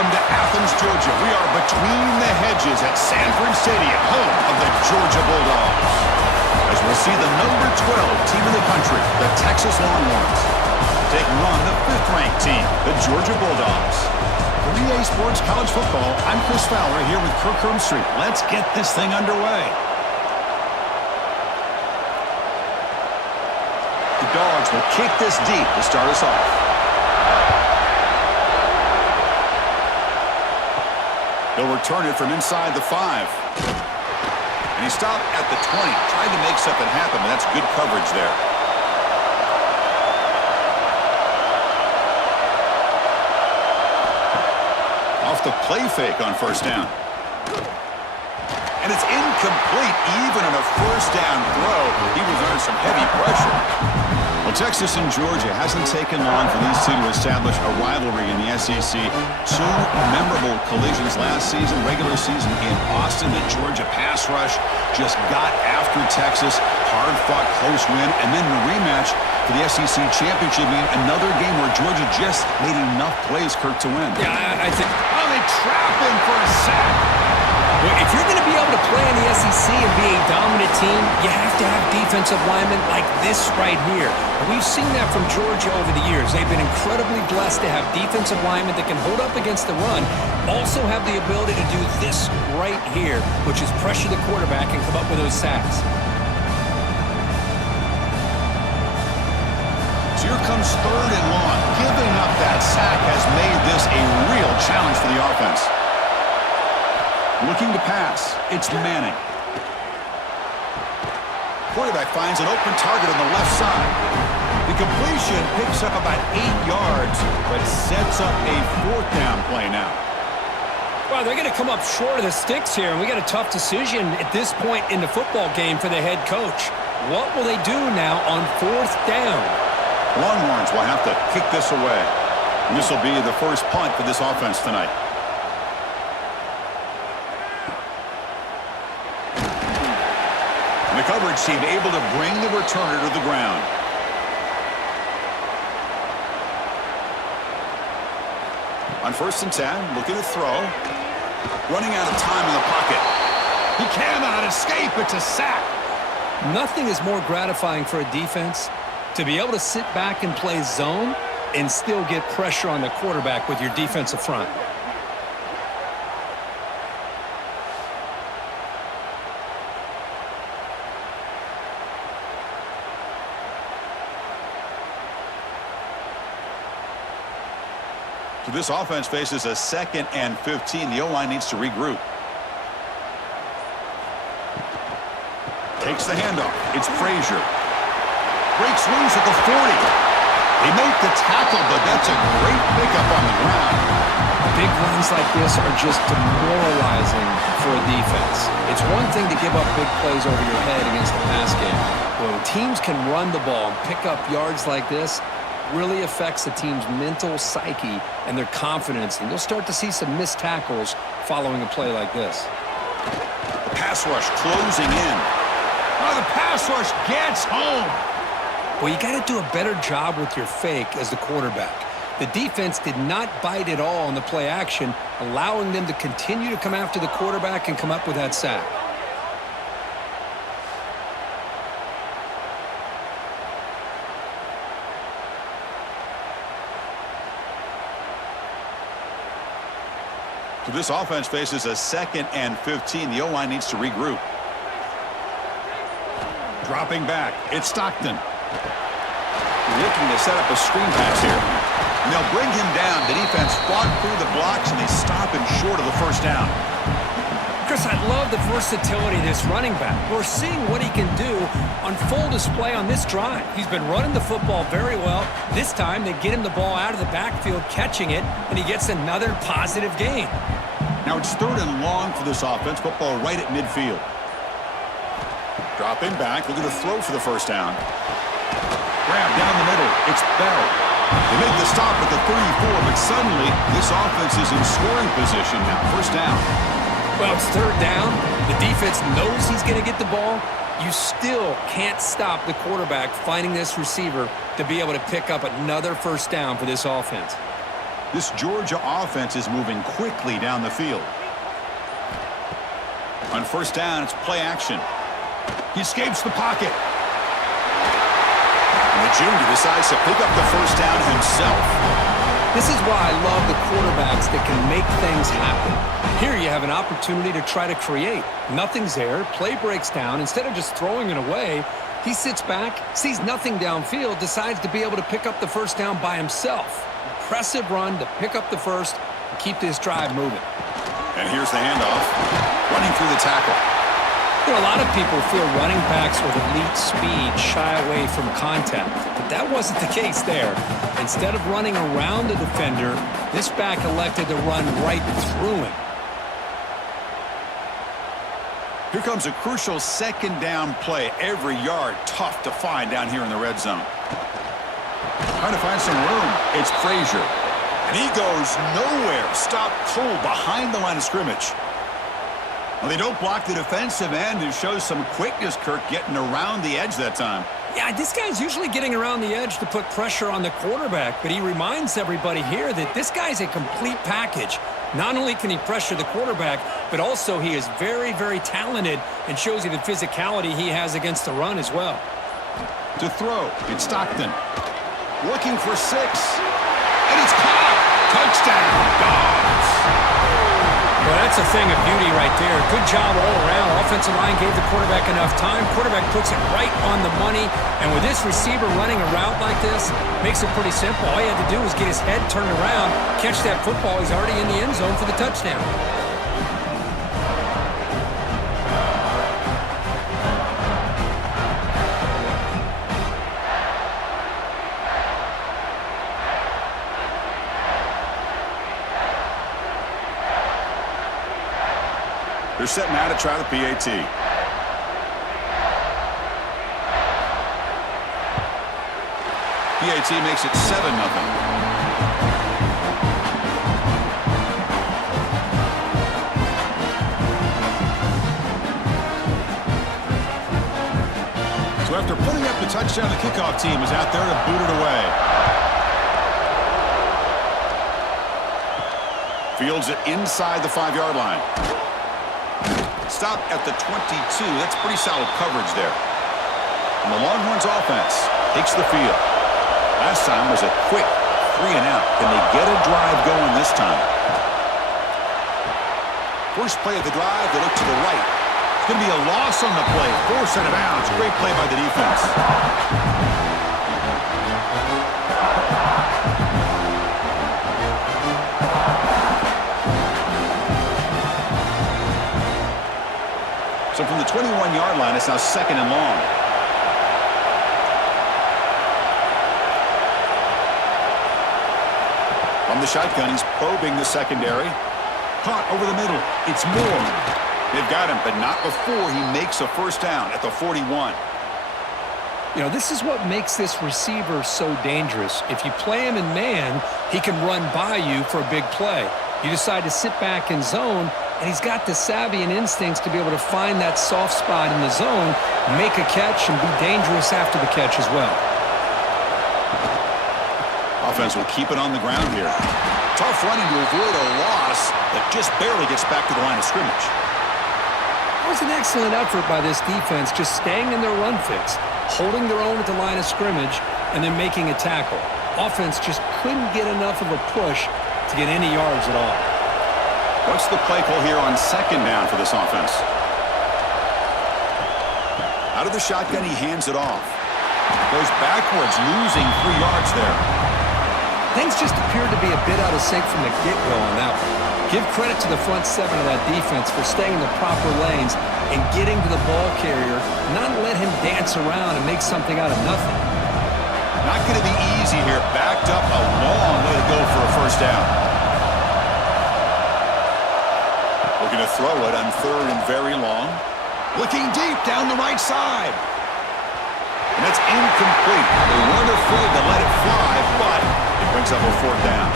Welcome to Athens, Georgia. We are between the hedges at Sanford Stadium, home of the Georgia Bulldogs. As we'll see the number 12 team in the country, the Texas Longhorns, taking on the 5th-ranked team, the Georgia Bulldogs. For EA Sports College Football, I'm Chris Fowler here with Kirk Hermstreet. Let's get this thing underway. The Dogs will kick this deep to start us off. They'll return it from inside the 5. And he stopped at the 20, trying to make something happen, but that's good coverage there. Off the play fake on first down. And it's incomplete, even on a first down throw. He was under some heavy pressure. Well, Texas and Georgia hasn't taken long for these two to establish a rivalry in the SEC. 2 memorable collisions last season, regular season in Austin. The Georgia pass rush just got after Texas. Hard-fought, close win. And then the rematch for the SEC championship game. Another game where Georgia just made enough plays, Kirk, to win. Yeah, I think... Oh, they trap him for a sack. Well, if you're going to be able to play in the SEC and be a dominant team, you have to have defensive linemen like this right here. And we've seen that from Georgia over the years. They've been incredibly blessed to have defensive linemen that can hold up against the run, also have the ability to do this right here, which is pressure the quarterback and come up with those sacks. So here comes 3rd and long. Giving up that sack has made this a real challenge for the offense. Looking to pass, it's Manning. Quarterback finds an open target on the left side. The completion picks up about 8 yards, but sets up a 4th down play now. Well, they're going to come up short of the sticks here, and we got a tough decision at this point in the football game for the head coach. What will they do now on 4th down? Longhorns will have to kick this away. And this will be the first punt for this offense tonight. The coverage team able to bring the returner to the ground. On 1st and 10, looking to throw. Running out of time in the pocket. He cannot escape. It's a sack. Nothing is more gratifying for a defense to be able to sit back and play zone and still get pressure on the quarterback with your defensive front. So this offense faces a 2nd and 15. The O-line needs to regroup. Takes the handoff. It's Frazier. Breaks loose at the 40. They make the tackle, but that's a great pickup on the ground. Big runs like this are just demoralizing for a defense. It's one thing to give up big plays over your head against the pass game. When teams can run the ball and pick up yards like this, really affects the team's mental psyche and their confidence. And you'll start to see some missed tackles following a play like this. The pass rush closing in. Oh, the pass rush gets home. Well, you got to do a better job with your fake as the quarterback. The defense did not bite at all on the play action, allowing them to continue to come after the quarterback and come up with that sack. So this offense faces a 2nd and 15. The O-line needs to regroup. Dropping back, it's Stockton. Looking to set up a screen pass here. And they'll bring him down. The defense fought through the blocks, and they stop him short of the 1st down. Chris, I love the versatility of this running back. We're seeing what he can do on full display on this drive. He's been running the football very well. This time, they get him the ball out of the backfield, catching it, and he gets another positive gain. Now it's 3rd and long for this offense. Football right at midfield. Dropping back, looking to throw for the 1st down. Grab down the middle. It's Bell. They make the stop at the 34, but suddenly this offense is in scoring position now. 1st down. Well, it's 3rd down. The defense knows he's going to get the ball. You still can't stop the quarterback finding this receiver to be able to pick up another 1st down for this offense. This Georgia offense is moving quickly down the field. On first down, it's play action. He escapes the pocket. And the junior decides to pick up the first down himself. This is why I love the quarterbacks that can make things happen. Here you have an opportunity to try to create. Nothing's there. Play breaks down. Instead of just throwing it away, he sits back, sees nothing downfield, decides to be able to pick up the first down by himself. Impressive run to pick up the first and keep this drive moving. And here's the handoff. Running through the tackle. You know, a lot of people feel running backs with elite speed shy away from contact, but that wasn't the case there. Instead of running around the defender, this back elected to run right through him. Here comes a crucial second down play. Every yard tough to find down here in the red zone. Trying to find some room. It's Frazier. And he goes nowhere. Stop cold behind the line of scrimmage. Well, they don't block the defensive end. It shows some quickness, Kirk, getting around the edge that time. Yeah, this guy's usually getting around the edge to put pressure on the quarterback, but he reminds everybody here that this guy's a complete package. Not only can he pressure the quarterback, but also he is very, very talented and shows you the physicality he has against the run as well. To throw, it's Stockton. Looking for 6. And it's caught. Touchdown, Dogs. Well, that's a thing of beauty right there. Good job all around. Offensive line gave the quarterback enough time. Quarterback puts it right on the money. And with this receiver running a route like this, makes it pretty simple. All he had to do was get his head turned around, catch that football. He's already in the end zone for the touchdown. They're set now to try the PAT. PAT makes it 7-0. So after putting up the touchdown, the kickoff team is out there to boot it away. Fields it inside the 5-yard line. Stop at the 22. That's pretty solid coverage there. And the Longhorns offense takes the field. Last time was a quick 3-and-out. Can they get a drive going this time? First play of the drive, they look to the right. It's going to be a loss on the play. Forced out of bounds. Great play by the defense. So from the 21-yard line, it's now 2nd and long. From the shotgun, he's probing the secondary. Caught over the middle. It's Moore. They've got him, but not before he makes a first down at the 41. You know, this is what makes this receiver so dangerous. If you play him in man, he can run by you for a big play. You decide to sit back in zone, and he's got the savvy and instincts to be able to find that soft spot in the zone, make a catch, and be dangerous after the catch as well. Offense will keep it on the ground here. Tough running to avoid a loss that just barely gets back to the line of scrimmage. It was an excellent effort by this defense, just staying in their run fix, holding their own at the line of scrimmage, and then making a tackle. Offense just couldn't get enough of a push to get any yards at all. What's the play call here on 2nd down for this offense? Out of the shotgun, he hands it off. Goes backwards, losing 3 yards there. Things just appeared to be a bit out of sync from the get-go on that one. Give credit to the front 7 of that defense for staying in the proper lanes and getting to the ball carrier, not let him dance around and make something out of nothing. Not going to be easy here. Backed up a long way to go for a first down. Looking to throw it on 3rd and very long. Looking deep down the right side. And that's incomplete. They weren't afraid to let it fly, but it brings up a 4th down.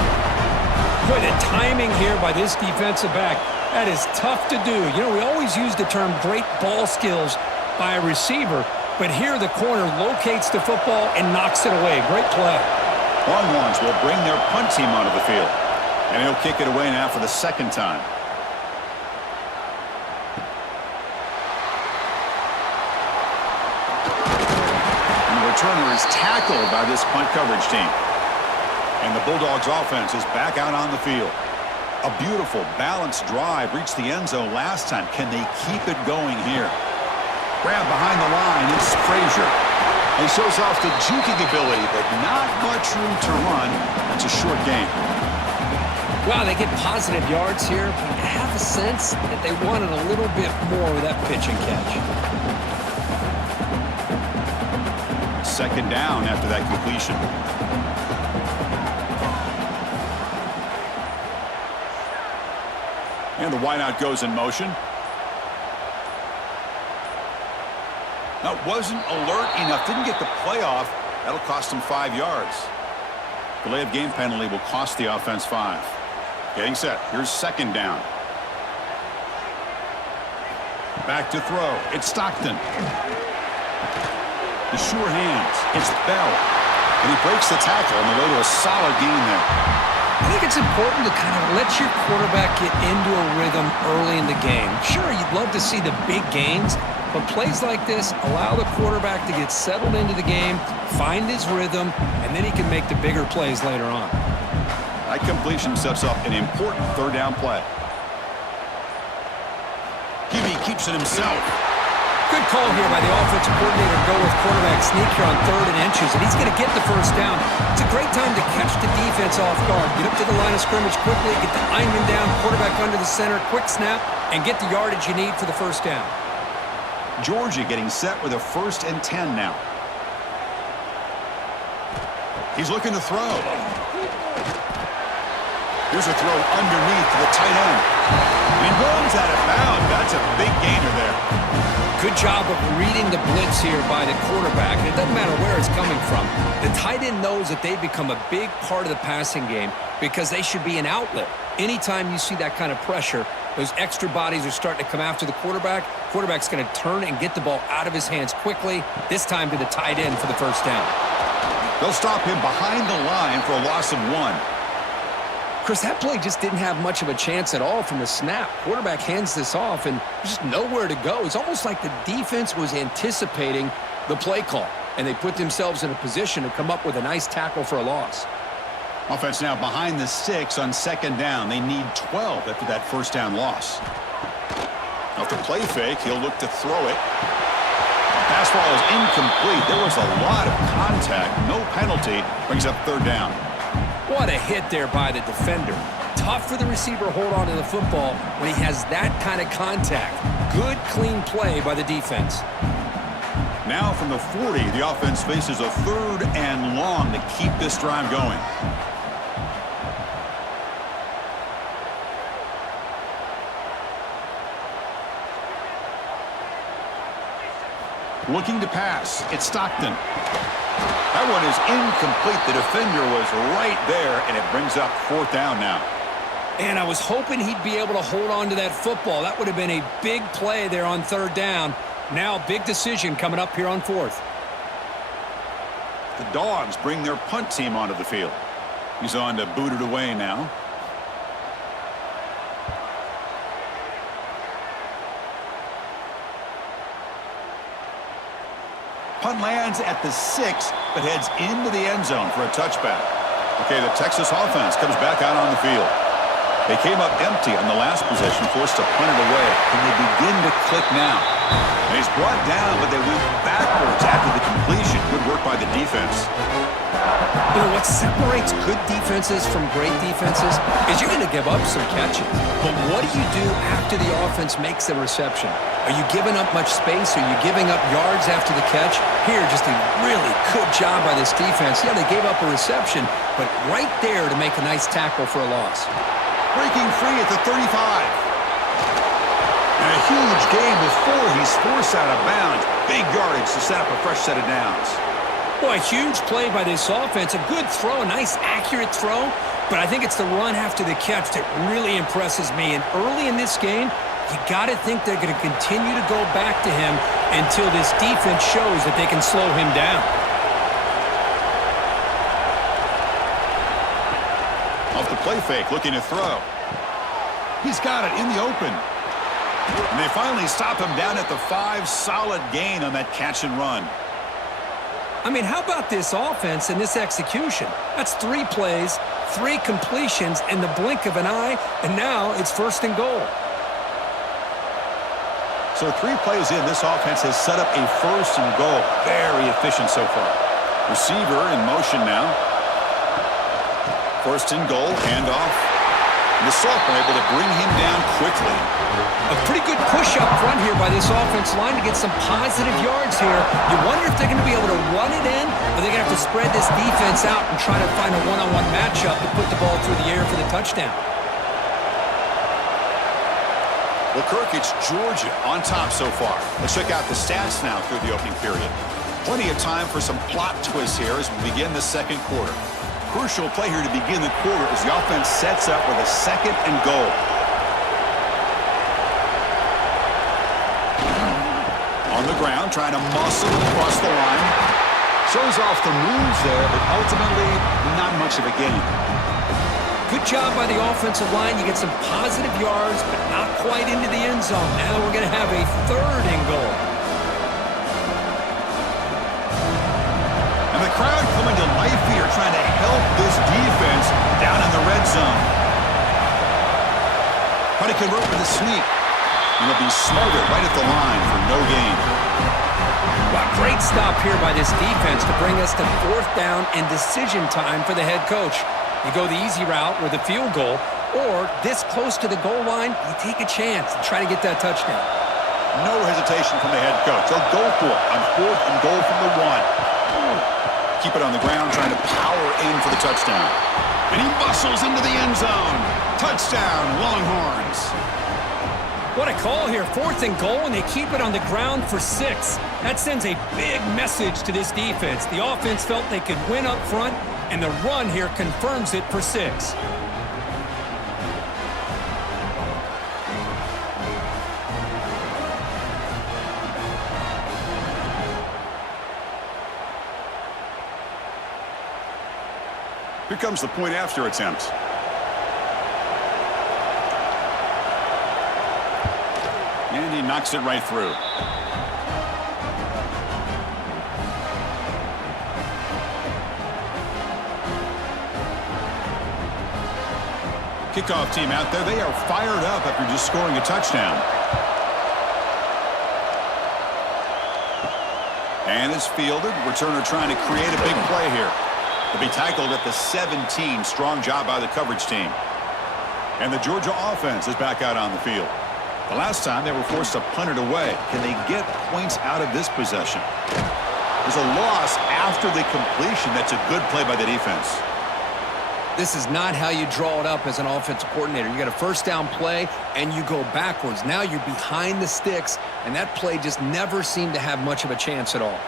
Boy, the timing here by this defensive back, that is tough to do. You know, we always use the term great ball skills by a receiver, but here the corner locates the football and knocks it away. Great play. Longhorns will bring their punt team onto the field. And he'll kick it away now for the second time. And the returner is tackled by this punt coverage team. And the Bulldogs offense is back out on the field. A beautiful, balanced drive reached the end zone last time. Can they keep it going here? Grab behind the line. It's Frazier. He shows off the juking ability, but not much room to run. That's a short game. Wow, they get positive yards here, but I have a sense that they wanted a little bit more with that pitch and catch. Second down after that completion. And the wideout goes in motion. That wasn't alert enough. Didn't get the play off. That'll cost him 5 yards. Delay of game penalty will cost the offense 5. Getting set. Here's second down. Back to throw. It's Stockton. The sure hands. It's Bell. And he breaks the tackle on the way to a solid gain there. I think it's important to kind of let your quarterback get into a rhythm early in the game. Sure, you'd love to see the big gains, but plays like this allow the quarterback to get settled into the game, find his rhythm, and then he can make the bigger plays later on. That completion sets up an important third down play. Hebe keeps it himself. Good call here by the offensive coordinator to go with quarterback sneak here on 3rd and inches, and he's going to get the first down. It's a great time to catch the defense off guard. Get up to the line of scrimmage quickly, get the lineman down, quarterback under the center, quick snap, and get the yardage you need for the first down. Georgia getting set with a 1st and 10 now. He's looking to throw. Here's a throw underneath to the tight end. And he runs out of bounds. That's a big gainer there. Good job of reading the blitz here by the quarterback. And it doesn't matter where it's coming from. The tight end knows that they've become a big part of the passing game because they should be an outlet. Anytime you see that kind of pressure, those extra bodies are starting to come after the quarterback. Quarterback's going to turn and get the ball out of his hands quickly, this time to the tight end for the first down. They'll stop him behind the line for a loss of 1. Chris, that play just didn't have much of a chance at all from the snap. Quarterback hands this off, and there's just nowhere to go. It's almost like the defense was anticipating the play call, and they put themselves in a position to come up with a nice tackle for a loss. Offense now behind the 6 on 2nd down. They need 12 after that first down loss. After play fake, he'll look to throw it. Pass ball is incomplete. There was a lot of contact. No penalty. Brings up 3rd down. What a hit there by the defender. Tough for the receiver to hold on to the football when he has that kind of contact. Good, clean play by the defense. Now from the 40, the offense faces a 3rd and long to keep this drive going. Looking to pass. It's Stockton. That one is incomplete. The defender was right there, and it brings up 4th down now. And I was hoping he'd be able to hold on to that football. That would have been a big play there on 3rd down. Now, big decision coming up here on 4th. The Dogs bring their punt team onto the field. He's on to boot it away now. Punt lands at the 6, but heads into the end zone for a touchback. Okay, the Texas offense comes back out on the field. They came up empty on the last possession, forced to punt it away. And they begin to click now. And he's brought down, but they went backwards after the completion. Good work by the defense. You know, what separates good defenses from great defenses is you're going to give up some catches. But what do you do after the offense makes the reception? Are you giving up much space? Are you giving up yards after the catch? Here, just a really good job by this defense. Yeah, they gave up a reception, but right there to make a nice tackle for a loss. Breaking free at the 35. And a huge gain before he's forced out of bounds. Big yardage to set up a fresh set of downs. Boy, a huge play by this offense. A good throw, a nice accurate throw. But I think it's the run after the catch that really impresses me. And early in this game, you got to think they're going to continue to go back to him until this defense shows that they can slow him down. Off the play play fake, looking to throw. He's got it in the open. And they finally stop him down at the 5. Solid gain on that catch and run. I mean, how about this offense and this execution? That's 3 plays, 3 completions in the blink of an eye, and now it's 1st and goal. So 3 plays in, this offense has set up a 1st and goal. Very efficient so far. Receiver in motion now. 1st and goal, handoff. And the sophomore able to bring him down quickly. A pretty good push up front here by this offense line to get some positive yards here. You wonder if they're going to be able to run it in, or they're going to have to spread this defense out and try to find a one-on-one matchup to put the ball through the air for the touchdown. Well, Kirk, it's Georgia on top so far. Let's check out the stats now through the opening period. Plenty of time for some plot twists here as we begin the second quarter. Crucial play here to begin the quarter as the offense sets up with a 2nd and goal. On the ground, trying to muscle across the line. Shows off the moves there, but ultimately not much of a gain. Good job by the offensive line. You get some positive yards, but not quite into the end zone. Now we're going to have a 3rd and goal. And the crowd coming to life here, trying to help this defense down in the red zone. Trying to convert with a sneak. And they'll be smothered right at the line for no gain. Wow, great stop here by this defense to bring us to 4th down and decision time for the head coach. You go the easy route with a field goal, or this close to the goal line, you take a chance and try to get that touchdown. No hesitation from the head coach. They'll go for it on 4th and goal from the 1. Keep it on the ground, trying to power in for the touchdown. And he muscles into the end zone. Touchdown, Longhorns. What a call here, 4th and goal, and they keep it on the ground for 6. That sends a big message to this defense. The offense felt they could win up front, and the run here confirms it for 6. Here comes the point after attempt. And he knocks it right through. Kickoff team out there. They are fired up after just scoring a touchdown. And it's fielded. Returner trying to create a big play here. They'll be tackled at the 17. Strong job by the coverage team. And the Georgia offense is back out on the field. The last time they were forced to punt it away. Can they get points out of this possession? There's a loss after the completion. That's a good play by the defense. This is not how you draw it up as an offensive coordinator. You got a 1st down play, and you go backwards. Now you're behind the sticks, and that play just never seemed to have much of a chance at all.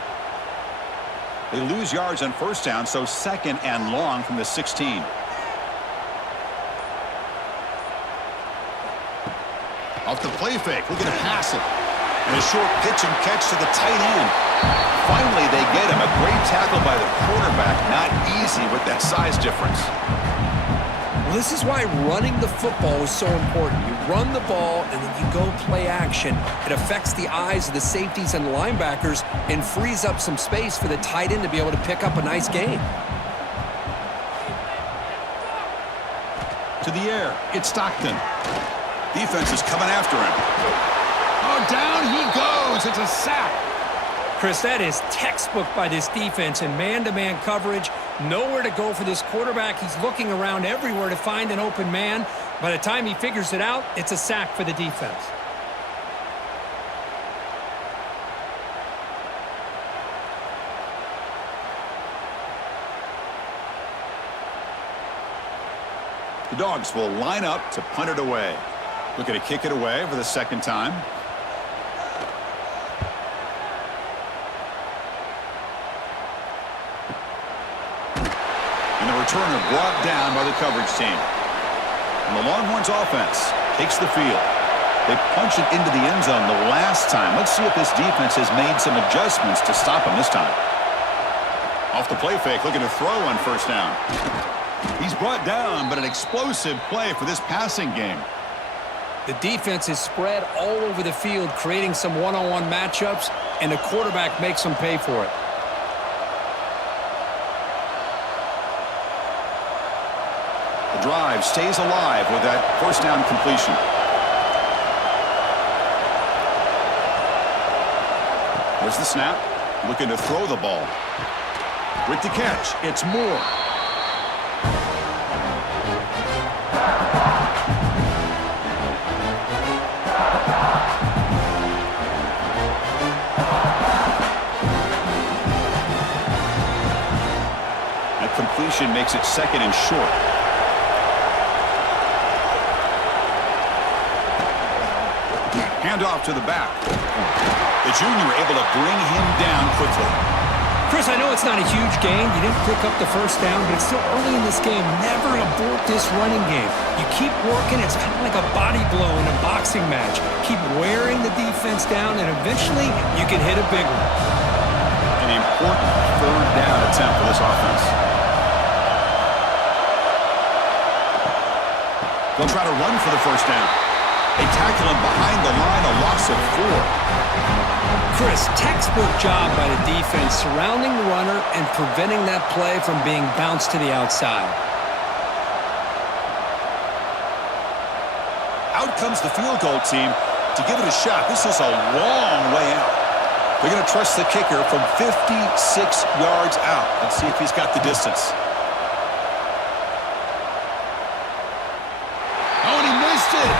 They lose yards on 1st down, so 2nd and long from the 16. Off the play fake, looking to pass it. And a short pitch and catch to the tight end. Finally, they get him. A great tackle by the quarterback. Not easy with that size difference. Well, this is why running the football is so important. You run the ball, and then you go play action. It affects the eyes of the safeties and linebackers and frees up some space for the tight end to be able to pick up a nice gain. To the air, it's Stockton. Defense is coming after him. Oh, down he goes. It's a sack. Chris, that is textbook by this defense in man-to-man coverage. Nowhere to go for this quarterback. He's looking around everywhere to find an open man. By the time he figures it out, it's a sack for the defense. The Dogs will line up to punt it away. Looking to kick it away for the 2nd time. And the returner brought down by the coverage team. And the Longhorns offense takes the field. They punch it into the end zone the last time. Let's see if this defense has made some adjustments to stop them this time. Off the play fake, looking to throw on 1st down. He's brought down, but an explosive play for this passing game. The defense is spread all over the field, creating some one-on-one matchups, and the quarterback makes them pay for it. The drive stays alive with that first down completion. There's the snap. Looking to throw the ball. With the catch, it's Moore. That completion makes it second and short. Handoff to the back. The junior able to bring him down quickly. Chris, I know it's not a huge gain. You didn't pick up the first down, but it's still early in this game. Never abort this running game. You keep working. It's kind of like a body blow in a boxing match. Keep wearing the defense down, and eventually you can hit a big one. An important third down attempt for this offense. They'll try to run for the first down. They tackle him behind the line, a loss of 4. Chris, textbook job by the defense surrounding the runner and preventing that play from being bounced to the outside. Out comes the field goal team to give it a shot. This is a long way out. They're going to trust the kicker from 56 yards out. Let's see if he's got the distance.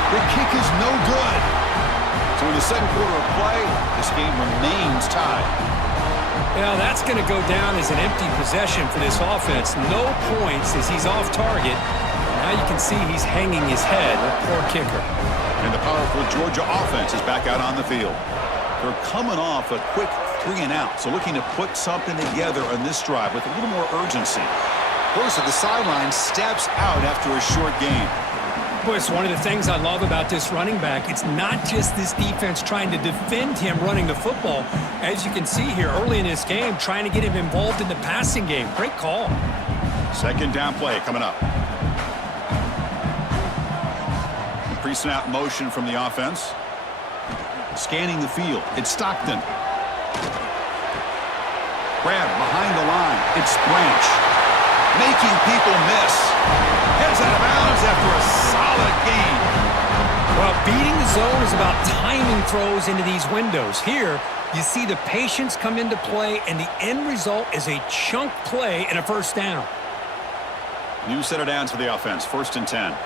The kick is no good. So in the second quarter of play, this game remains tied. Now that's going to go down as an empty possession for this offense. No points as he's off target. Now you can see he's hanging his head. Poor kicker. And the powerful Georgia offense is back out on the field. They're coming off a quick 3-and-out, so looking to put something together on this drive with a little more urgency. First at the sideline steps out after a short game. Boy, it's one of the things I love about this running back. It's not just this defense trying to defend him running the football. As you can see here early in this game, trying to get him involved in the passing game. Great call. Second down play coming up. Pre-snap motion from the offense. Scanning the field. It's Stockton. Grab behind the line. It's Branch. Making people miss. Heads out of bounds after a solid gain. Well, beating the zone is about timing throws into these windows. Here, you see the patience come into play, and the end result is a chunk play and a first down. New set of downs for the offense. 1st and 10.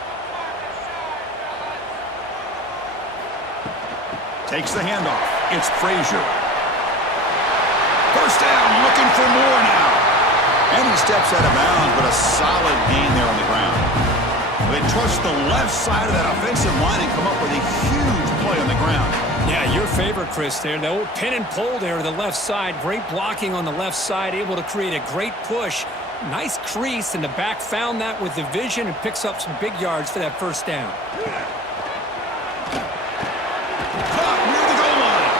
Takes the handoff. It's Frazier. First down, looking for more now. And he steps out of bounds, but a solid gain there on the ground. They trust the left side of that offensive line and come up with a huge play on the ground. Yeah, your favorite, Chris, there. The old pin and pull there to the left side. Great blocking on the left side, able to create a great push. Nice crease, and the back found that with the vision and picks up some big yards for that first down. Caught near the goal line.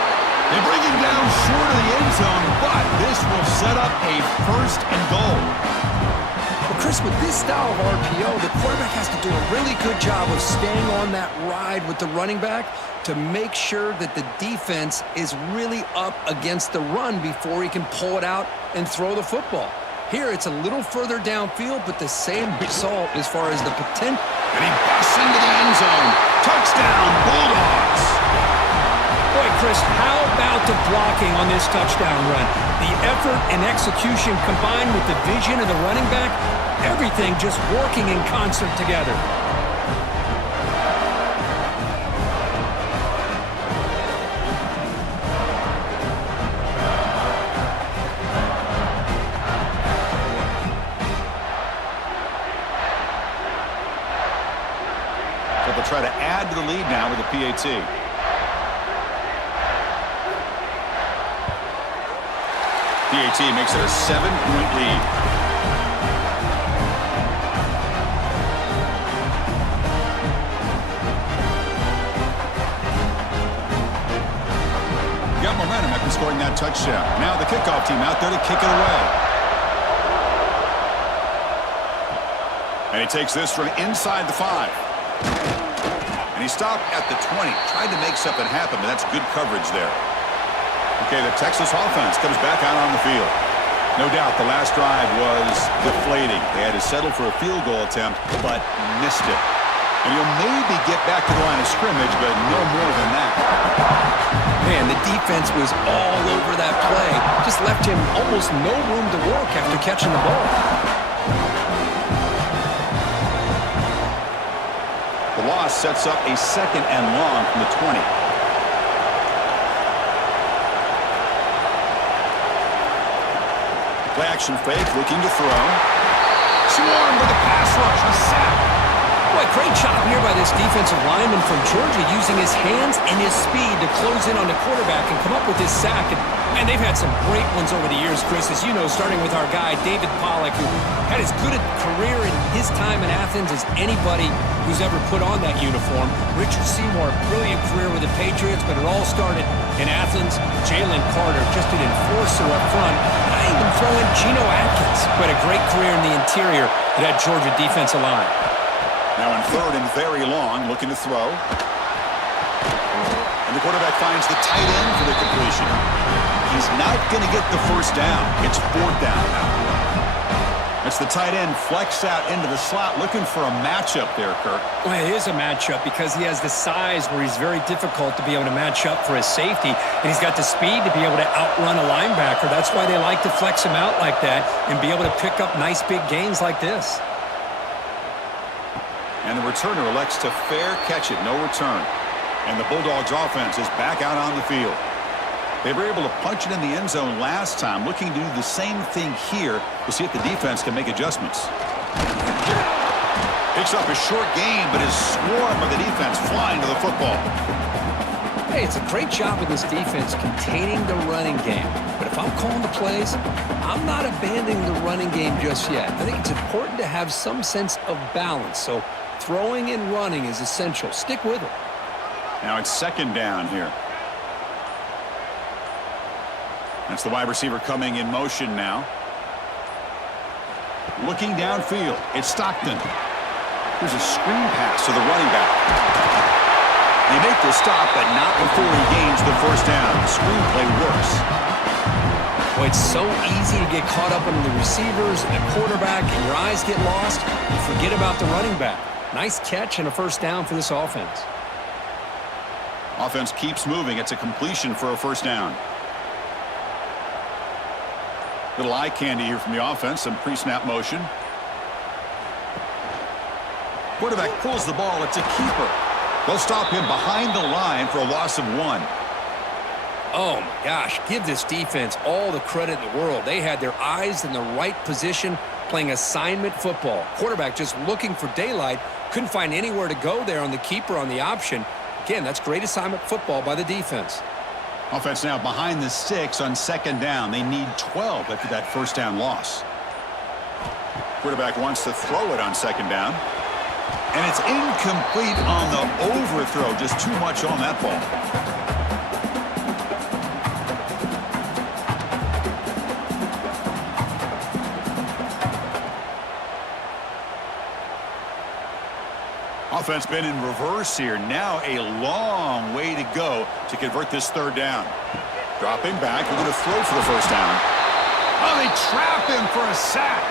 They bring him down short of the end zone, but this will set up a 1st and goal. Well, Chris, with this style of RPO, the quarterback has to do a really good job of staying on that ride with the running back to make sure that the defense is really up against the run before he can pull it out and throw the football. Here, it's a little further downfield, but the same result as far as the potential. And he busts into the end zone. Touchdown, Bulldogs. Boy, Chris, how about the blocking on this touchdown run? The effort and execution combined with the vision of the running back, everything just working in concert together. So they'll try to add to the lead now with a PAT. PAT makes it a 7-point lead. Got momentum after scoring that touchdown. Now the kickoff team out there to kick it away. And he takes this from inside the 5. And he stopped at the 20. Tried to make something happen, but that's good coverage there. Okay, the Texas offense comes back out on the field. No doubt the last drive was deflating. They had to settle for a field goal attempt, but missed it. And he'll maybe get back to the line of scrimmage, but no more than that. Man, the defense was all over that play. Just left him almost no room to work after catching the ball. The loss sets up a 2nd and long from the 20. Play action fake, looking to throw. Swarmed with a pass rush, a sack. Boy, great job here by this defensive lineman from Georgia using his hands and his speed to close in on the quarterback and come up with his sack. And they've had some great ones over the years, Chris, as you know, starting with our guy, David Pollack, who had as good a career in his time in Athens as anybody who's ever put on that uniform. Richard Seymour, brilliant career with the Patriots, but it all started in Athens. Jalen Carter, just an enforcer up front. And I even throw in Geno Atkins, who had a great career in the interior of that Georgia defensive line. Now in 3rd and very long, looking to throw. And the quarterback finds the tight end for the completion. He's not going to get the first down. It's 4th down now. It's the tight end flex out into the slot, looking for a matchup there, Kirk. Well, it is a matchup because he has the size where he's very difficult to be able to match up for his safety, and he's got the speed to be able to outrun a linebacker. That's why they like to flex him out like that and be able to pick up nice big gains like this. And the returner elects to fair catch it, no return. And the Bulldogs offense is back out on the field. They were able to punch it in the end zone last time, looking to do the same thing here to see if the defense can make adjustments. Picks up a short gain, but is swarmed by the defense flying to the football. Hey, it's a great job of this defense containing the running game. But if I'm calling the plays, I'm not abandoning the running game just yet. I think it's important to have some sense of balance. So throwing and running is essential. Stick with it. Now it's 2nd down here. That's the wide receiver coming in motion now. Looking downfield, it's Stockton. Here's a screen pass to the running back. They make the stop, but not before he gains the first down. The screenplay works. Boy, it's so easy to get caught up in the receivers and the quarterback, and your eyes get lost. You forget about the running back. Nice catch and a first down for this offense. Offense keeps moving. It's a completion for a first down. Little eye candy here from the offense. Some pre-snap motion. Quarterback pulls the ball. It's a keeper. They'll stop him behind the line for a loss of 1. Oh, my gosh. Give this defense all the credit in the world. They had their eyes in the right position playing assignment football. Quarterback just looking for daylight. Couldn't find anywhere to go there on the keeper on the option. Again, that's great assignment football by the defense. Offense now behind the 6 on 2nd down. They need 12 after that first down loss. Quarterback wants to throw it on 2nd down. And it's incomplete on the overthrow. Just too much on that ball. Offense been in reverse here. Now a long way to go to convert this 3rd down. Dropping back, we're going to throw for the first down. Oh, they trap him for a sack.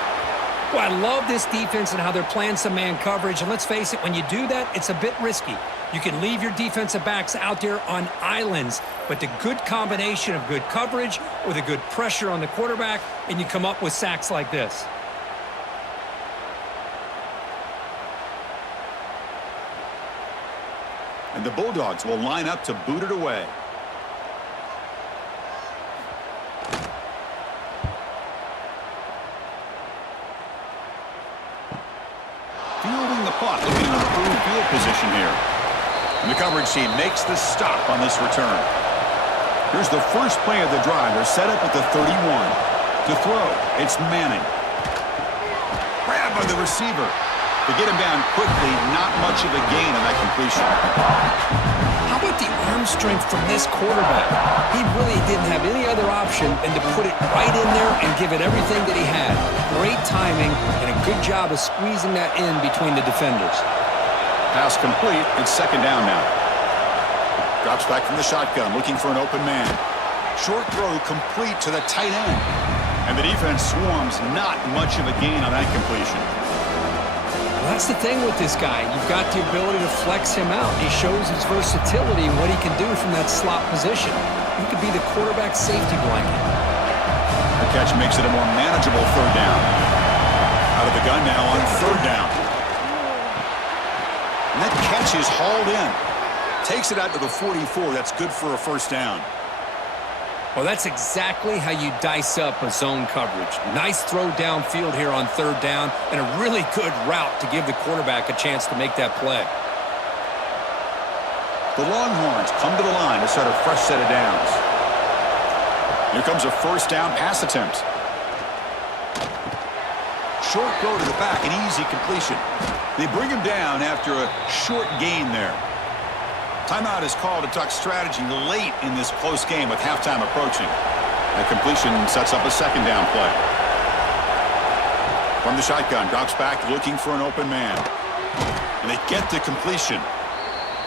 Well, I love this defense and how they're playing some man coverage. And let's face it, when you do that, it's a bit risky. You can leave your defensive backs out there on islands, but the good combination of good coverage with a good pressure on the quarterback, and you come up with sacks like this. And the Bulldogs will line up to boot it away. Fielding the puck, looking to improve field position here. And the coverage team makes the stop on this return. Here's the first play of the drive. They're set up at the 31. To throw, it's Manning. Grabbed by the receiver. To get him down quickly, not much of a gain on that completion. How about the arm strength from this quarterback. He really didn't have any other option than to put it right in there and give it everything that he had. Great timing and a good job of squeezing that in between the defenders. Pass complete. It's second down now. Drops back from the shotgun, looking for an open man. Short throw complete to the tight end. And the defense swarms, not much of a gain on that completion. Well, that's the thing with this guy. You've got the ability to flex him out. He shows his versatility and what he can do from that slot position. He could be the quarterback safety blanket. The catch makes it a more manageable third down. Out of the gun now on third down. And that catch is hauled in. Takes it out to the 44. That's good for a first down. Well, that's exactly how you dice up a zone coverage. Nice throw downfield here on third down, and a really good route to give the quarterback a chance to make that play. The Longhorns come to the line to start a fresh set of downs. Here comes a first down pass attempt. Short throw to the back, an easy completion. They bring him down after a short gain there. Timeout is called to talk strategy late in this close game with halftime approaching. That completion sets up a second down play. From the shotgun, drops back looking for an open man. And they get the completion.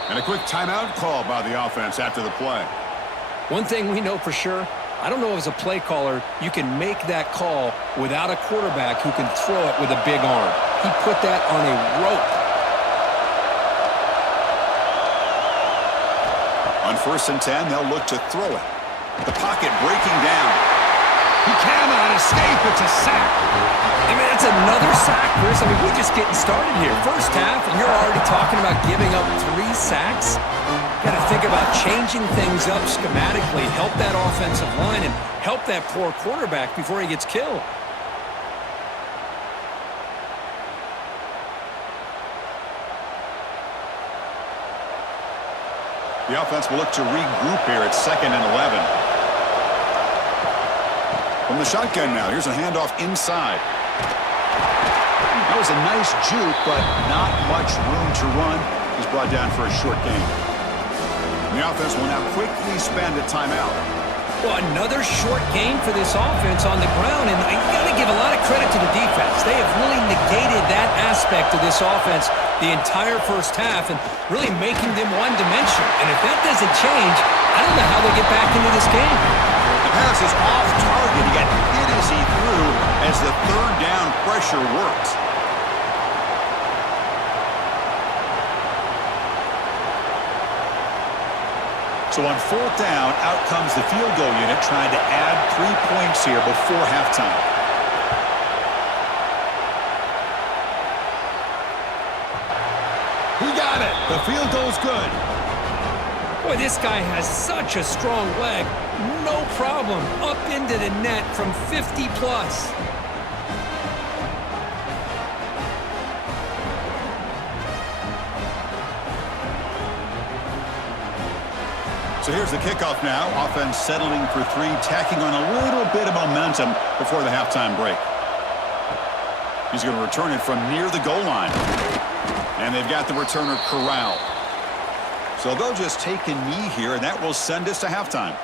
And a quick timeout call by the offense after the play. One thing we know for sure, I don't know as a play caller, you can make that call without a quarterback who can throw it with a big arm. He put that on a rope. On 1st and 10, they'll look to throw it. The pocket breaking down. He cannot escape. It's a sack. I mean, that's another sack, Chris. I mean, we're just getting started here. First half, and you're already talking about giving up 3 sacks? Got to think about changing things up schematically, help that offensive line, and help that poor quarterback before he gets killed. The offense will look to regroup here at 2nd and 11. From the shotgun now, here's a handoff inside. That was a nice juke, but not much room to run. He's brought down for a short gain. And the offense will now quickly spend a timeout. Well, another short game for this offense on the ground, and you got to give a lot of credit to the defense. They have really negated that aspect of this offense the entire first half and really making them one-dimensional. And if that doesn't change, I don't know how they get back into this game. The pass is off target. He got hit as he threw as the third down pressure worked. So on 4th down, out comes the field goal unit trying to add 3 points here before halftime. He got it. The field goal's good. Boy, this guy has such a strong leg. No problem. Up into the net from 50 plus. So here's the kickoff now. Offense settling for 3, tacking on a little bit of momentum before the halftime break. He's going to return it from near the goal line. And they've got the returner corralled. So they'll just take a knee here, and that will send us to halftime.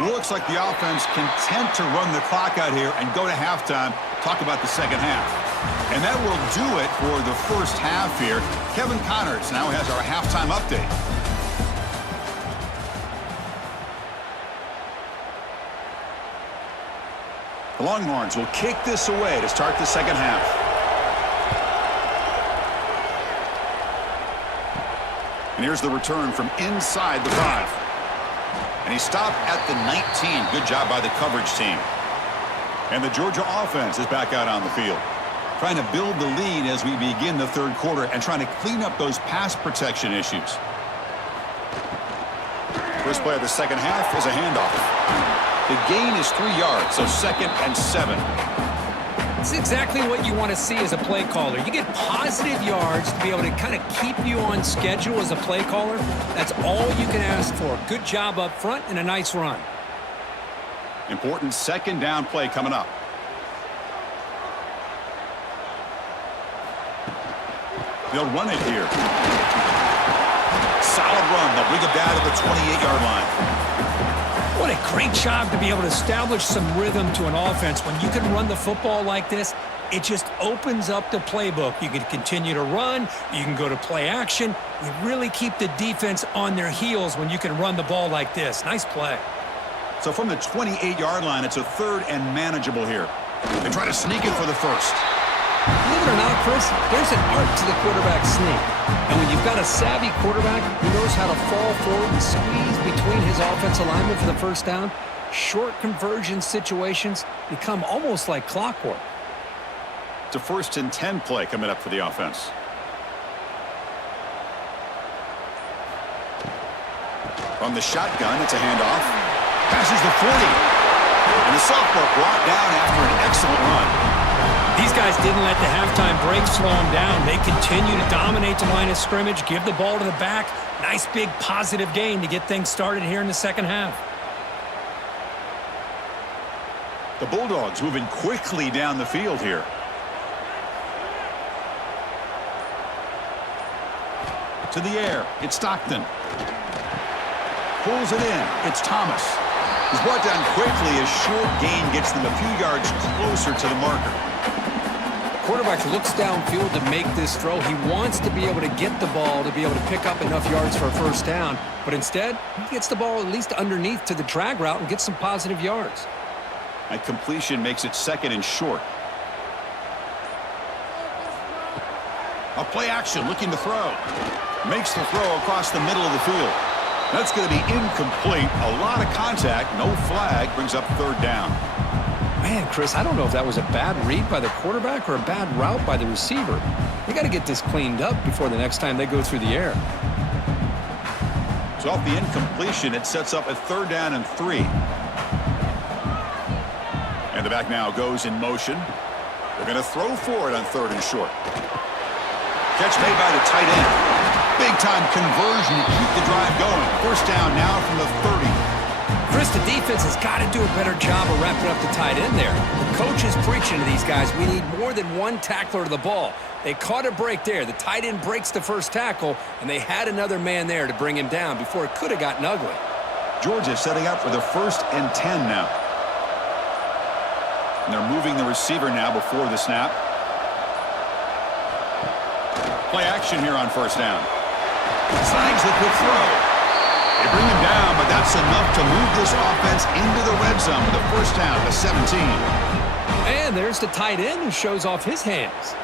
Looks like the offense content to run the clock out here and go to halftime. Talk about the second half. And that will do it for the first half here. Kevin Connors now has our halftime update. The Longhorns will kick this away to start the second half. And here's the return from inside the 5. And he stopped at the 19. Good job by the coverage team. And the Georgia offense is back out on the field, trying to build the lead as we begin the third quarter and trying to clean up those pass protection issues. First play of the second half is a handoff. The gain is 3 yards, so 2nd and 7. It's exactly what you want to see as a play caller. You get positive yards to be able to kind of keep you on schedule as a play caller. That's all you can ask for. Good job up front and a nice run. Important second down play coming up. They'll run it here. Solid run. They'll bring it down to the 28-yard line. What a great job to be able to establish some rhythm to an offense. When you can run the football like this, it just opens up the playbook. You can continue to run. You can go to play action. You really keep the defense on their heels when you can run the ball like this. Nice play. So from the 28-yard line, it's a 3rd and manageable here. They try to sneak it for the first. Believe it or not, Chris, there's an art to the quarterback sneak. And when you've got a savvy quarterback who knows how to fall forward and squeeze between his offensive linemen for the first down, short conversion situations become almost like clockwork. It's a 1st and 10 play coming up for the offense. From the shotgun, it's a handoff. Passes the 40. And the sophomore brought down after an excellent run. These guys didn't let the halftime break slow them down. They continue to dominate the line of scrimmage, give the ball to the back. Nice big positive gain to get things started here in the second half. The Bulldogs moving quickly down the field here. To the air, it's Stockton. Pulls it in, it's Thomas. He's brought down quickly as short gain gets them a few yards closer to the marker. Quarterback looks downfield to make this throw. He wants to be able to get the ball to be able to pick up enough yards for a first down. But instead, he gets the ball at least underneath to the drag route and gets some positive yards. That completion makes it 2nd and short. A play action looking to throw. Makes the throw across the middle of the field. That's going to be incomplete. A lot of contact. No flag. Brings up 3rd down. Man, Chris, I don't know if that was a bad read by the quarterback or a bad route by the receiver. They got to get this cleaned up before the next time they go through the air. So off the incompletion, it sets up a 3rd down and 3. And the back now goes in motion. They're going to throw for it on 3rd and short. Catch made by the tight end. Big-time conversion to keep the drive going. First down now from the 30. Chris, the defense has got to do a better job of wrapping up the tight end there. The coach is preaching to these guys, we need more than one tackler to the ball. They caught a break there. The tight end breaks the first tackle, and they had another man there to bring him down before it could have gotten ugly. Georgia setting up for the 1st and 10 now. And they're moving the receiver now before the snap. Play action here on 1st down. Snags the quick throw. They bring him down, but that's enough to move this offense into the red zone with a 1st down to 17. And there's the tight end who shows off his hands.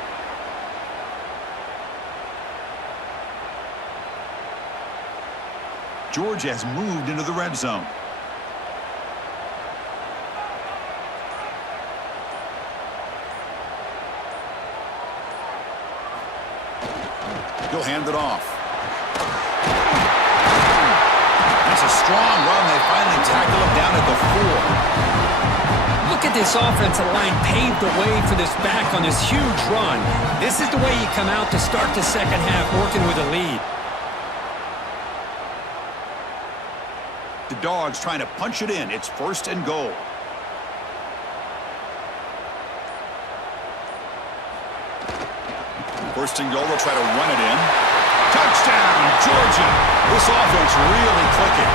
Georgia has moved into the red zone. He'll hand it off. That's a strong run. They finally tackle him down at the 4. Look at this offensive line paved the way for this back on this huge run. This is the way you come out to start the second half working with a lead. The Dogs trying to punch it in. It's 1st and goal. First and goal, they'll try to run it in. Touchdown, Georgia. This offense really clicking.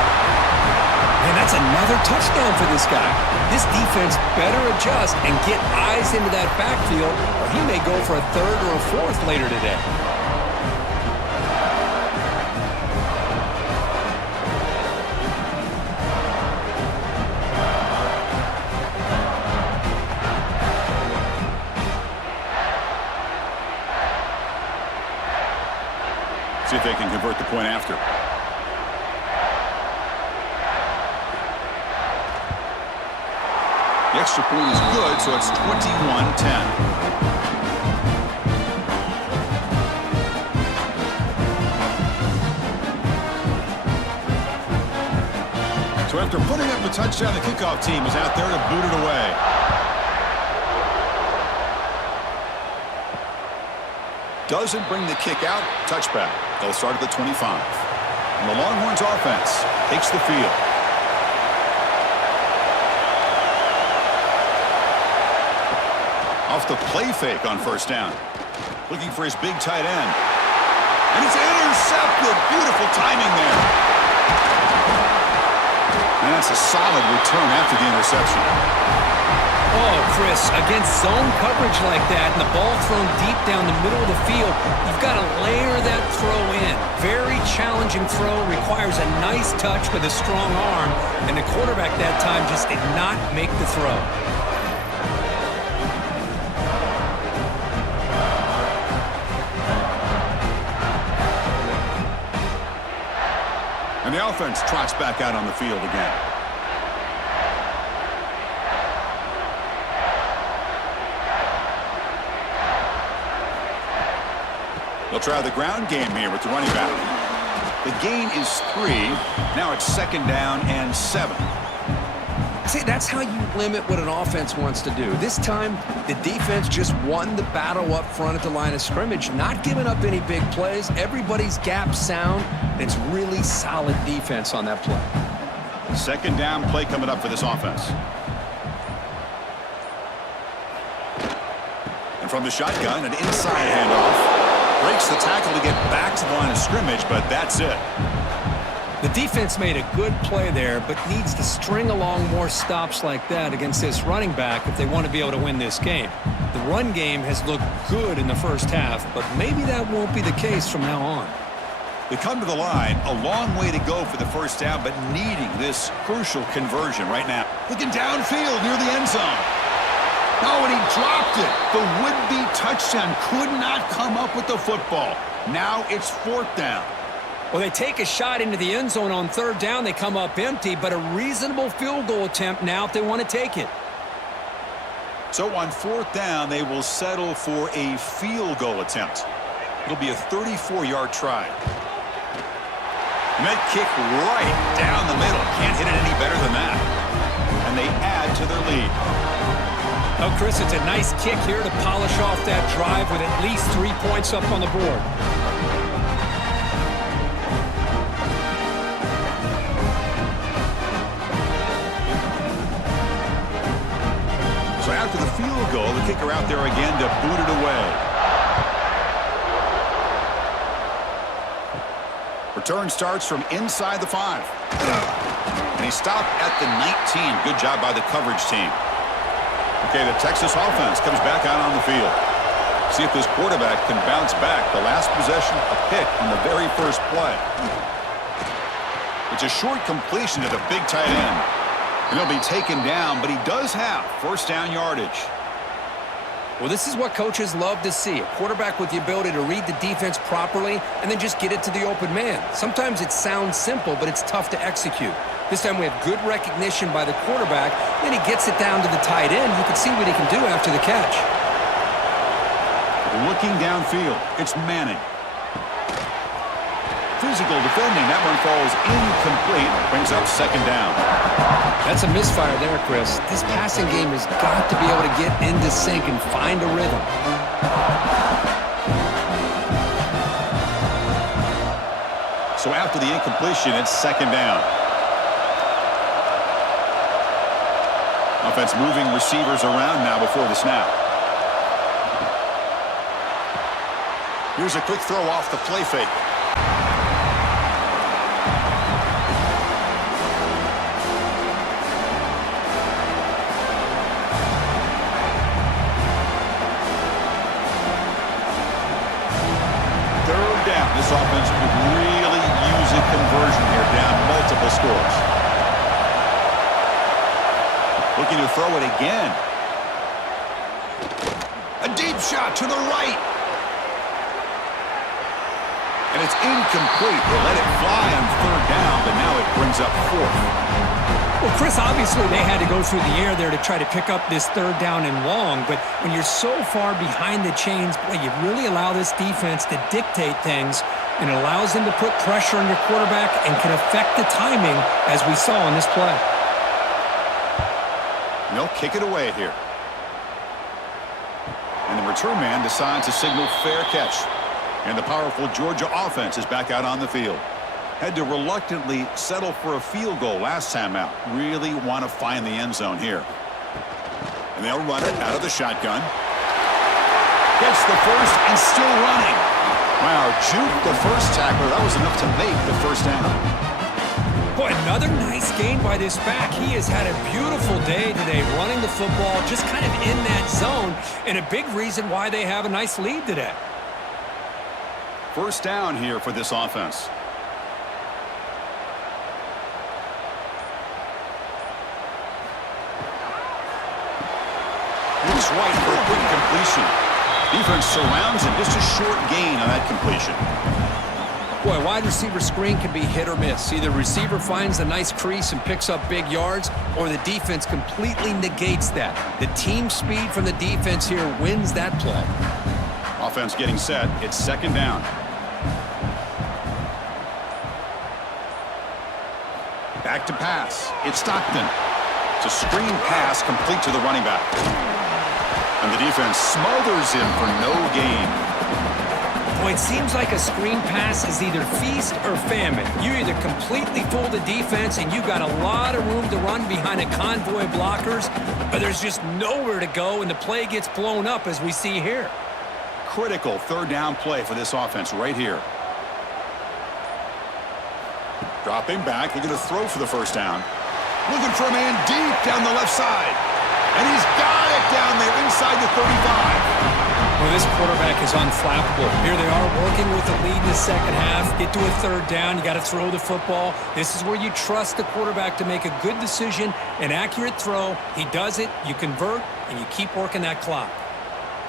Man, that's another touchdown for this guy. This defense better adjust and get eyes into that backfield, or he may go for a 3rd or a 4th later today. See if they can convert the point after. The extra point is good, so it's 21-10. So after putting up a touchdown, the kickoff team is out there to boot it away. Doesn't bring the kick out. Touchback. They'll start at the 25. And the Longhorns offense takes the field. Off the play fake on 1st down. Looking for his big tight end. And it's intercepted. Beautiful timing there. And that's a solid return after the interception. Oh, Chris, against zone coverage like that and the ball thrown deep down the middle of the field, you've got to layer that throw in. Very challenging throw, requires a nice touch with a strong arm, and the quarterback that time just did not make the throw. And the offense trots back out on the field again. They'll try the ground game here with the running back. The gain is 3. Now it's 2nd down and 7. See, that's how you limit what an offense wants to do. This time, the defense just won the battle up front at the line of scrimmage, not giving up any big plays. Everybody's gap sound. It's really solid defense on that play. 2nd down play coming up for this offense. And from the shotgun, an inside handoff. Breaks the tackle to get back to the line of scrimmage, but that's it. The defense made a good play there, but needs to string along more stops like that against this running back if they want to be able to win this game. The run game has looked good in the first half, but maybe that won't be the case from now on. They come to the line, a long way to go for the first down, but needing this crucial conversion right now. Looking downfield near the end zone. Oh, and he dropped it. The would-be touchdown could not come up with the football. Now it's 4th down. Well, they take a shot into the end zone on 3rd down. They come up empty, but a reasonable field goal attempt now if they want to take it. So on 4th down, they will settle for a field goal attempt. It'll be a 34-yard try. And that kick right down the middle. Can't hit it any better than that. And they add to their lead. Oh, Chris, it's a nice kick here to polish off that drive with at least 3 points up on the board. So after the field goal, the kicker out there again to boot it away. Return starts from inside the 5. And he stopped at the 19. Good job by the coverage team. Okay, the Texas offense comes back out on the field. See if this quarterback can bounce back. The last possession, a pick on the very first play. It's a short completion to the big tight end. And he'll be taken down, but he does have 1st down yardage. Well, this is what coaches love to see. A quarterback with the ability to read the defense properly and then just get it to the open man. Sometimes it sounds simple, but it's tough to execute. This time we have good recognition by the quarterback. Then he gets it down to the tight end. You can see what he can do after the catch. Looking downfield, it's Manning. Physical defending. That one falls incomplete. Brings up 2nd down. That's a misfire there, Chris. This passing game has got to be able to get into sync and find a rhythm. So after the incompletion, it's 2nd down. Offense moving receivers around now before the snap. Here's a quick throw off the play fake. This offense could really use a conversion here, down multiple scores. Looking to throw it again. A deep shot to the right. And it's incomplete. They let it fly on 3rd down, but now it brings up 4th. Well, Chris, obviously they had to go through the air there to try to pick up this 3rd down and long, but when you're so far behind the chains, boy, you really allow this defense to dictate things, and it allows them to put pressure on your quarterback and can affect the timing, as we saw on this play. And they'll kick it away here. And the return man decides to signal fair catch. And the powerful Georgia offense is back out on the field. Had to reluctantly settle for a field goal last time out. Really want to find the end zone here. And they'll run it out of the shotgun. Gets the first and still running. Wow, juked the first tackler. That was enough to make the first down. Boy, another nice gain by this back. He has had a beautiful day today running the football, just kind of in that zone, and a big reason why they have a nice lead today. First down here for this offense. Looks right for a quick completion. Defense surrounds him. Just a short gain on that completion. Boy, wide receiver screen can be hit or miss. Either receiver finds a nice crease and picks up big yards, or the defense completely negates that. The team speed from the defense here wins that play. Offense getting set. It's second down. Back to pass. It's Stockton. It's a screen pass complete to the running back. And the defense smothers him for no gain. Well, it seems like a screen pass is either feast or famine. You either completely fool the defense and you got a lot of room to run behind a convoy of blockers, or there's just nowhere to go and the play gets blown up as we see here. Critical third down play for this offense right here. Dropping back, they're going to throw for the first down. Looking for a man deep down the left side. And he's got it down there inside the 35. Well, this quarterback is unflappable. Here they are working with the lead in the second half. Get to a third down. You got to throw the football. This is where you trust the quarterback to make a good decision, an accurate throw. He does it, you convert, and you keep working that clock.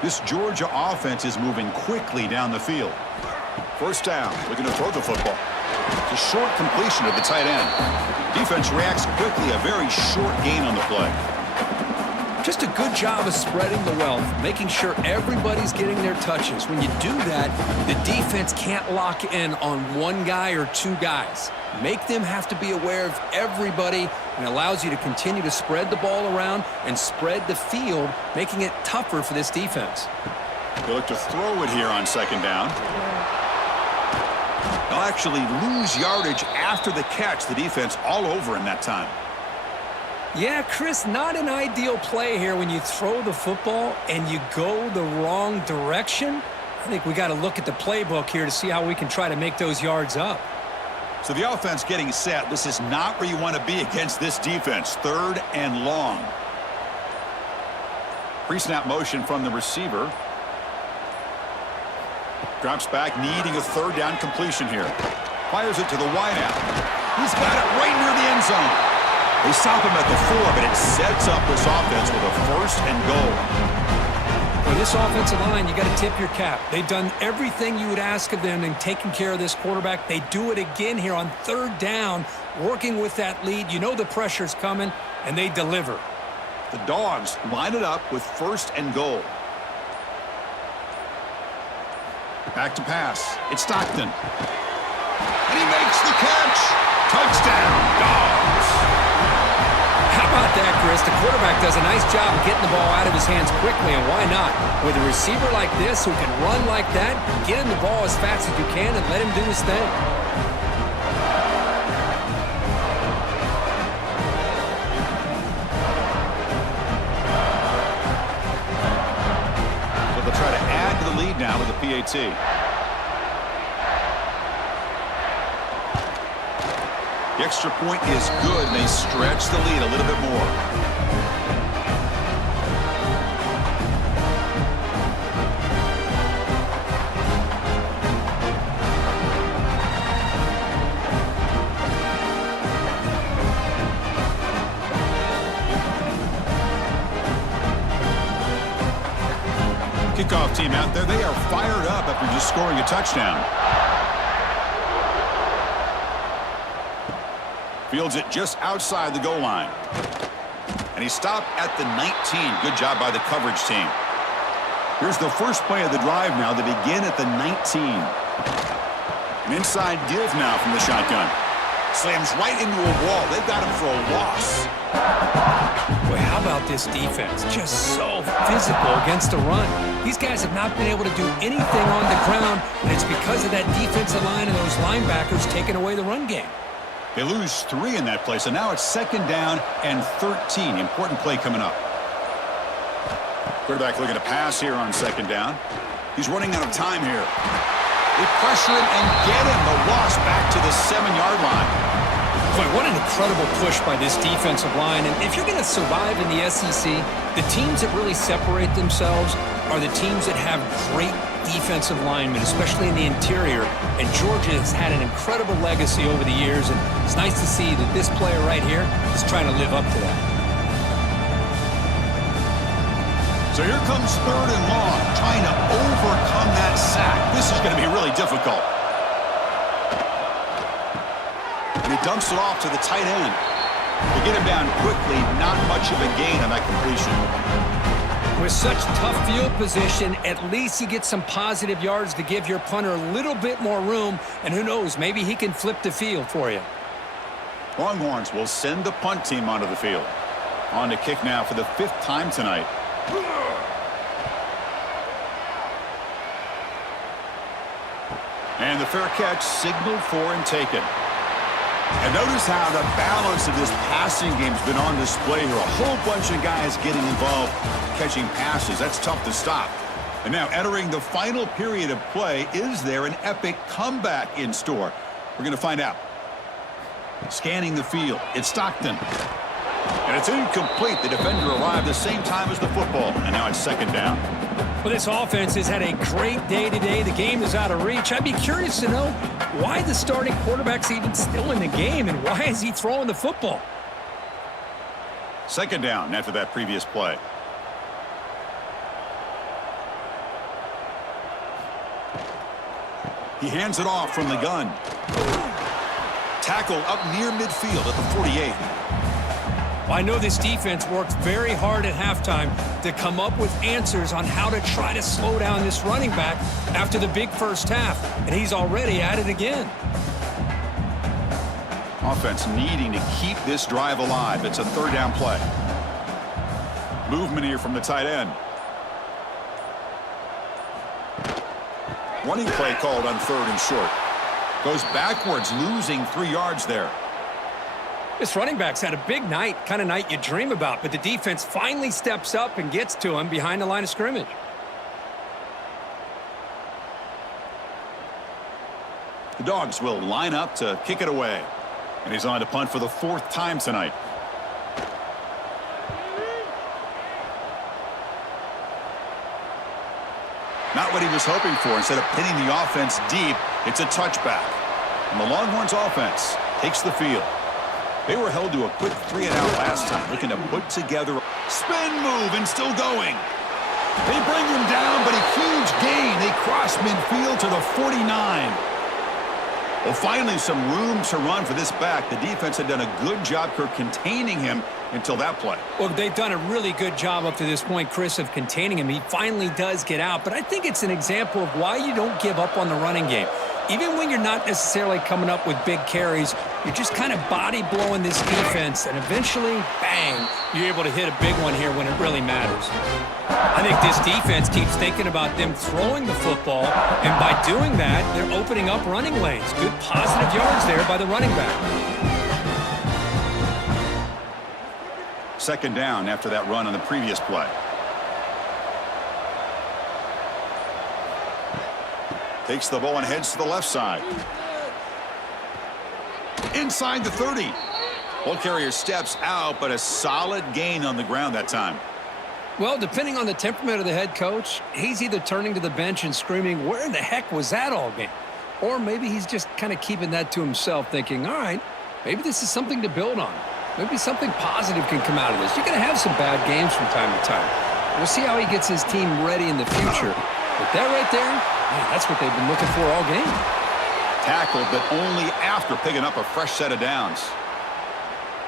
This Georgia offense is moving quickly down the field. First down. Looking to throw the football. It's a short completion of the tight end. Defense reacts quickly. A very short gain on the play. Just a good job of spreading the wealth, making sure everybody's getting their touches. When you do that, the defense can't lock in on one guy or two guys. Make them have to be aware of everybody, and allows you to continue to spread the ball around and spread the field, making it tougher for this defense. They look to throw it here on second down. They'll actually lose yardage after the catch. The defense all over him that time. Yeah, Chris, not an ideal play here when you throw the football and you go the wrong direction. I think we got to look at the playbook here to see how we can try to make those yards up. So the offense getting set. This is not where you want to be against this defense. Third and long. Pre-snap motion from the receiver. Drops back, needing a third down completion here. Fires it to the wideout. He's got it right near the end zone. They stop him at the 4, but it sets up this offense with a first and goal. For this offensive line, you got to tip your cap. They've done everything you would ask of them in taking care of this quarterback. They do it again here on third down, working with that lead. You know the pressure's coming, and they deliver. The Dogs line it up with first and goal. Back to pass. It's Stockton. And he makes the catch. Touchdown, Dogs. How about that, Chris? The quarterback does a nice job of getting the ball out of his hands quickly, and why not? With a receiver like this who can run like that, get him the ball as fast as you can and let him do his thing. So they'll try to add to the lead now with the PAT. The extra point is good, and they stretch the lead a little bit more. Kickoff team out there, they are fired up after just scoring a touchdown. Fields it just outside the goal line. And he stopped at the 19. Good job by the coverage team. Here's the first play of the drive now. They begin at the 19. An inside give now from the shotgun. Slams right into a wall. They've got him for a loss. Boy, how about this defense? Just so physical against the run. These guys have not been able to do anything on the ground, and it's because of that defensive line and those linebackers taking away the run game. They lose 3 in that play, so now it's second down and 13. Important play coming up. Quarterback looking to pass here on second down. He's running out of time here. They pressure him and get him. The loss back to the 7-yard line. Boy, what an incredible push by this defensive line. And if you're going to survive in the SEC, the teams that really separate themselves are the teams that have great defensive linemen, especially in the interior. And Georgia has had an incredible legacy over the years, and it's nice to see that this player right here is trying to live up to that. So here comes 3rd and long, trying to overcome that sack. This is going to be really difficult. And he dumps it off to the tight end. To get him down quickly, not much of a gain on that completion. With such tough field position, at least he gets some positive yards to give your punter a little bit more room. And who knows, maybe he can flip the field for you. Longhorns will send the punt team onto the field. On to kick now for the 5th time tonight. And the fair catch signaled for and taken. And notice how the balance of this passing game's been on display here. A whole bunch of guys getting involved catching passes. That's tough to stop. And now entering the final period of play, is there an epic comeback in store? We're going to find out. Scanning the field, it's Stockton. And it's incomplete. The defender arrived the same time as the football. And now it's 2nd down. Well, this offense has had a great day today. The game is out of reach. I'd be curious to know why the starting quarterback's even still in the game and why is he throwing the football? 2nd down after that previous play. He hands it off from the gun. Tackle up near midfield at the 48. Well, I know this defense worked very hard at halftime to come up with answers on how to try to slow down this running back after the big first half, and he's already at it again. Offense needing to keep this drive alive. It's a 3rd down play. Movement here from the tight end. Running play called on 3rd and short. Goes backwards, losing 3 yards there. This running back's had a big night, kind of night you dream about, but the defense finally steps up and gets to him behind the line of scrimmage. The Dogs will line up to kick it away. And he's on to punt for the 4th time tonight. Not what he was hoping for. Instead of pinning the offense deep, it's a touchback. And the Longhorns offense takes the field. They were held to a quick 3-and-out last time, looking to put together a spin move and still going. They bring him down, but a huge gain. They cross midfield to the 49. Well, finally, some room to run for this back. The defense had done a good job containing him until that play. Well, they've done a really good job up to this point, Chris, of containing him. He finally does get out, but I think it's an example of why you don't give up on the running game. Even when you're not necessarily coming up with big carries, you're just kind of body blowing this defense, and eventually, bang, you're able to hit a big one here when it really matters. I think this defense keeps thinking about them throwing the football, and by doing that, they're opening up running lanes. Good positive yards there by the running back. 2nd down after that run on the previous play. Takes the ball and heads to the left side. Inside the 30. Ball carrier steps out, but a solid gain on the ground that time. Well, depending on the temperament of the head coach, he's either turning to the bench and screaming, where in the heck was that all game? Or maybe he's just kind of keeping that to himself, thinking, all right, maybe this is something to build on. Maybe something positive can come out of this. You're going to have some bad games from time to time. We'll see how he gets his team ready in the future. But that right there, man, that's what they've been looking for all game. Tackled, but only after picking up a fresh set of downs.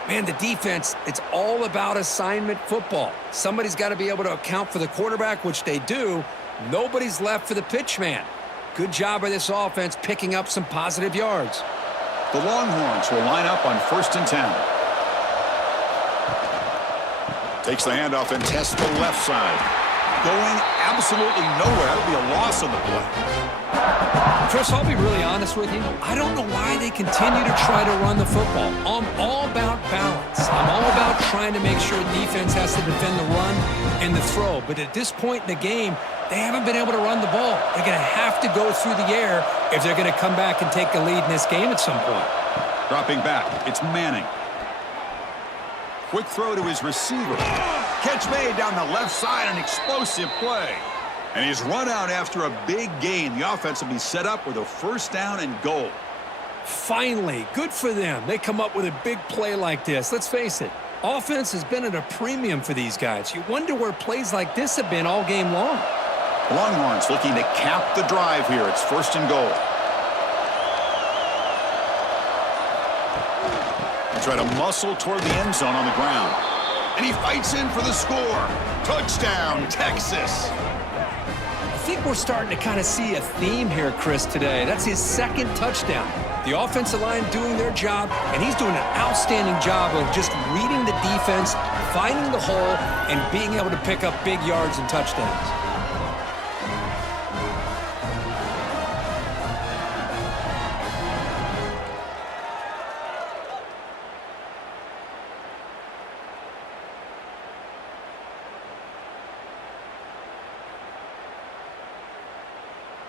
Man, the defense, it's all about assignment football. Somebody's got to be able to account for the quarterback, which they do. Nobody's left for the pitch man. Good job by this offense picking up some positive yards. The Longhorns will line up on 1st and 10. Takes the handoff and tests the left side. Going absolutely nowhere. That'll be a loss on the play. Chris, I'll be really honest with you. I don't know why they continue to try to run the football. I'm all about balance. I'm all about trying to make sure defense has to defend the run and the throw. But at this point in the game, they haven't been able to run the ball. They're going to have to go through the air if they're going to come back and take the lead in this game at some point. Dropping back, it's Manning. Quick throw to his receiver. Catch made down the left side, an explosive play. And he's run out after a big gain. The offense will be set up with a first down and goal. Finally, good for them. They come up with a big play like this. Let's face it, offense has been at a premium for these guys. You wonder where plays like this have been all game long. Longhorns looking to cap the drive here. It's first and goal. They try to muscle toward the end zone on the ground. And he fights in for the score. Touchdown, Texas. I think we're starting to kind of see a theme here, Chris, today. That's his second touchdown. The offensive line doing their job, and he's doing an outstanding job of just reading the defense, finding the hole, and being able to pick up big yards and touchdowns.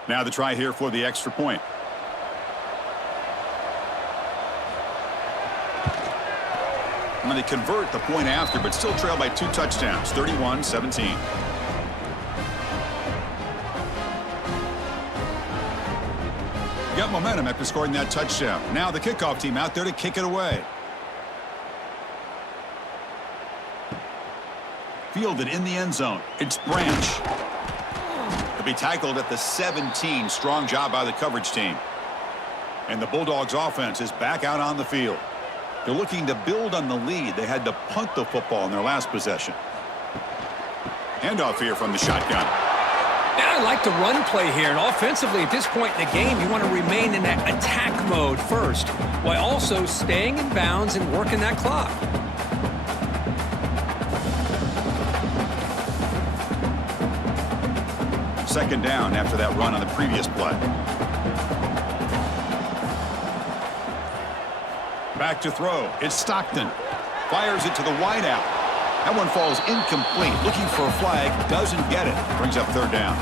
Now the try here for the extra point. And they convert the point after, but still trail by 2 touchdowns, 31-17. Got momentum after scoring that touchdown. Now the kickoff team out there to kick it away. Fielded in the end zone. It's Branch. Be tackled at the 17. Strong job by the coverage team. And the Bulldogs offense is back out on the field. They're looking to build on the lead. They had to punt the football in their last possession. Handoff here from the shotgun. Yeah, I like the run play here. And offensively, at this point in the game, you want to remain in that attack mode first, while also staying in bounds and working that clock. Second down after that run on the previous play. Back to throw. It's Stockton. Fires it to the wideout. That one falls incomplete. Looking for a flag. Doesn't get it. Brings up third down.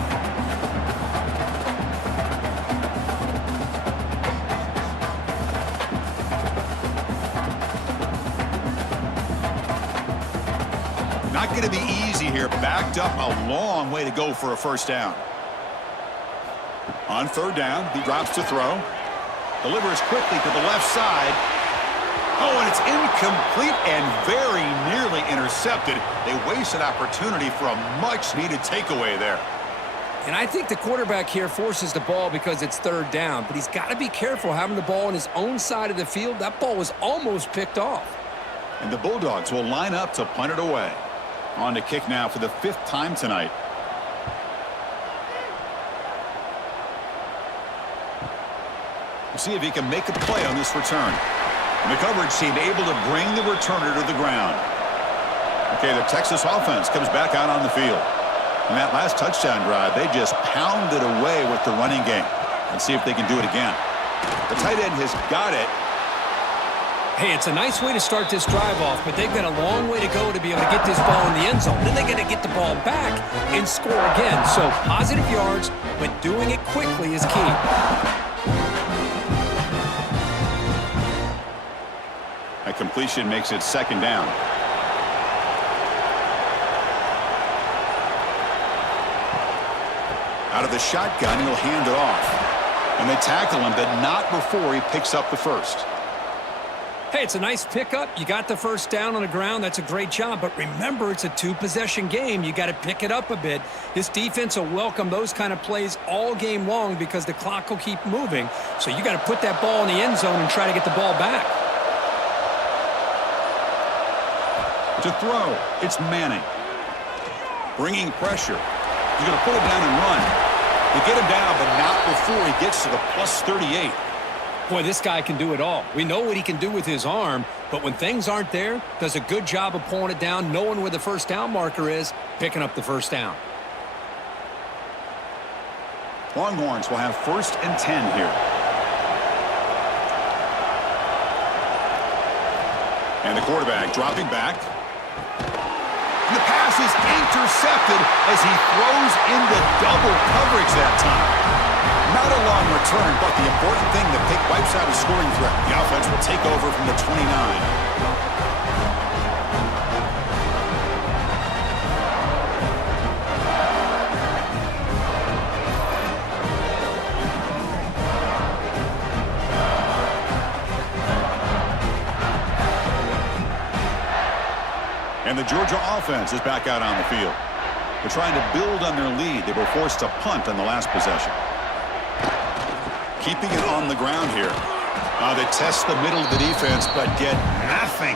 Not going to be easy here. Backed up a long way to go for a first down. On third down, he drops to throw. Delivers quickly to the left side. Oh, and it's incomplete and very nearly intercepted. They wasted opportunity for a much-needed takeaway there. And I think the quarterback here forces the ball because it's third down, but he's got to be careful having the ball on his own side of the field. That ball was almost picked off. And the Bulldogs will line up to punt it away. On to kick now for the 5th time tonight. We'll see if he can make a play on this return. And the coverage team able to bring the returner to the ground. Okay, the Texas offense comes back out on the field. In that last touchdown drive, they just pounded away with the running game. Let's see if they can do it again. The tight end has got it. Hey, it's a nice way to start this drive off, but they've got a long way to go to be able to get this ball in the end zone. Then they got to get the ball back and score again. So positive yards, but doing it quickly is key. That completion makes it second down. Out of the shotgun, he'll hand it off. And they tackle him, but not before he picks up the first. Hey, it's a nice pickup. You got the first down on the ground. That's a great job. But remember, it's a 2-possession game. You got to pick it up a bit. This defense will welcome those kind of plays all game long because the clock will keep moving. So you got to put that ball in the end zone and try to get the ball back. To throw, it's Manning. Bringing pressure. He's going to put it down and run. They get him down, but not before he gets to the plus 38. Boy, this guy can do it all. We know what he can do with his arm, but when things aren't there, does a good job of pulling it down, knowing where the first down marker is, picking up the first down. Longhorns will have 1st and 10 here. And the quarterback dropping back. And the pass is intercepted as he throws into double coverage that time. Not a long return, but the important thing, the pick wipes out a scoring threat. The offense will take over from the 29. And the Georgia offense is back out on the field. They're trying to build on their lead. They were forced to punt on the last possession. Keeping it on the ground here. They test the middle of the defense, but get nothing.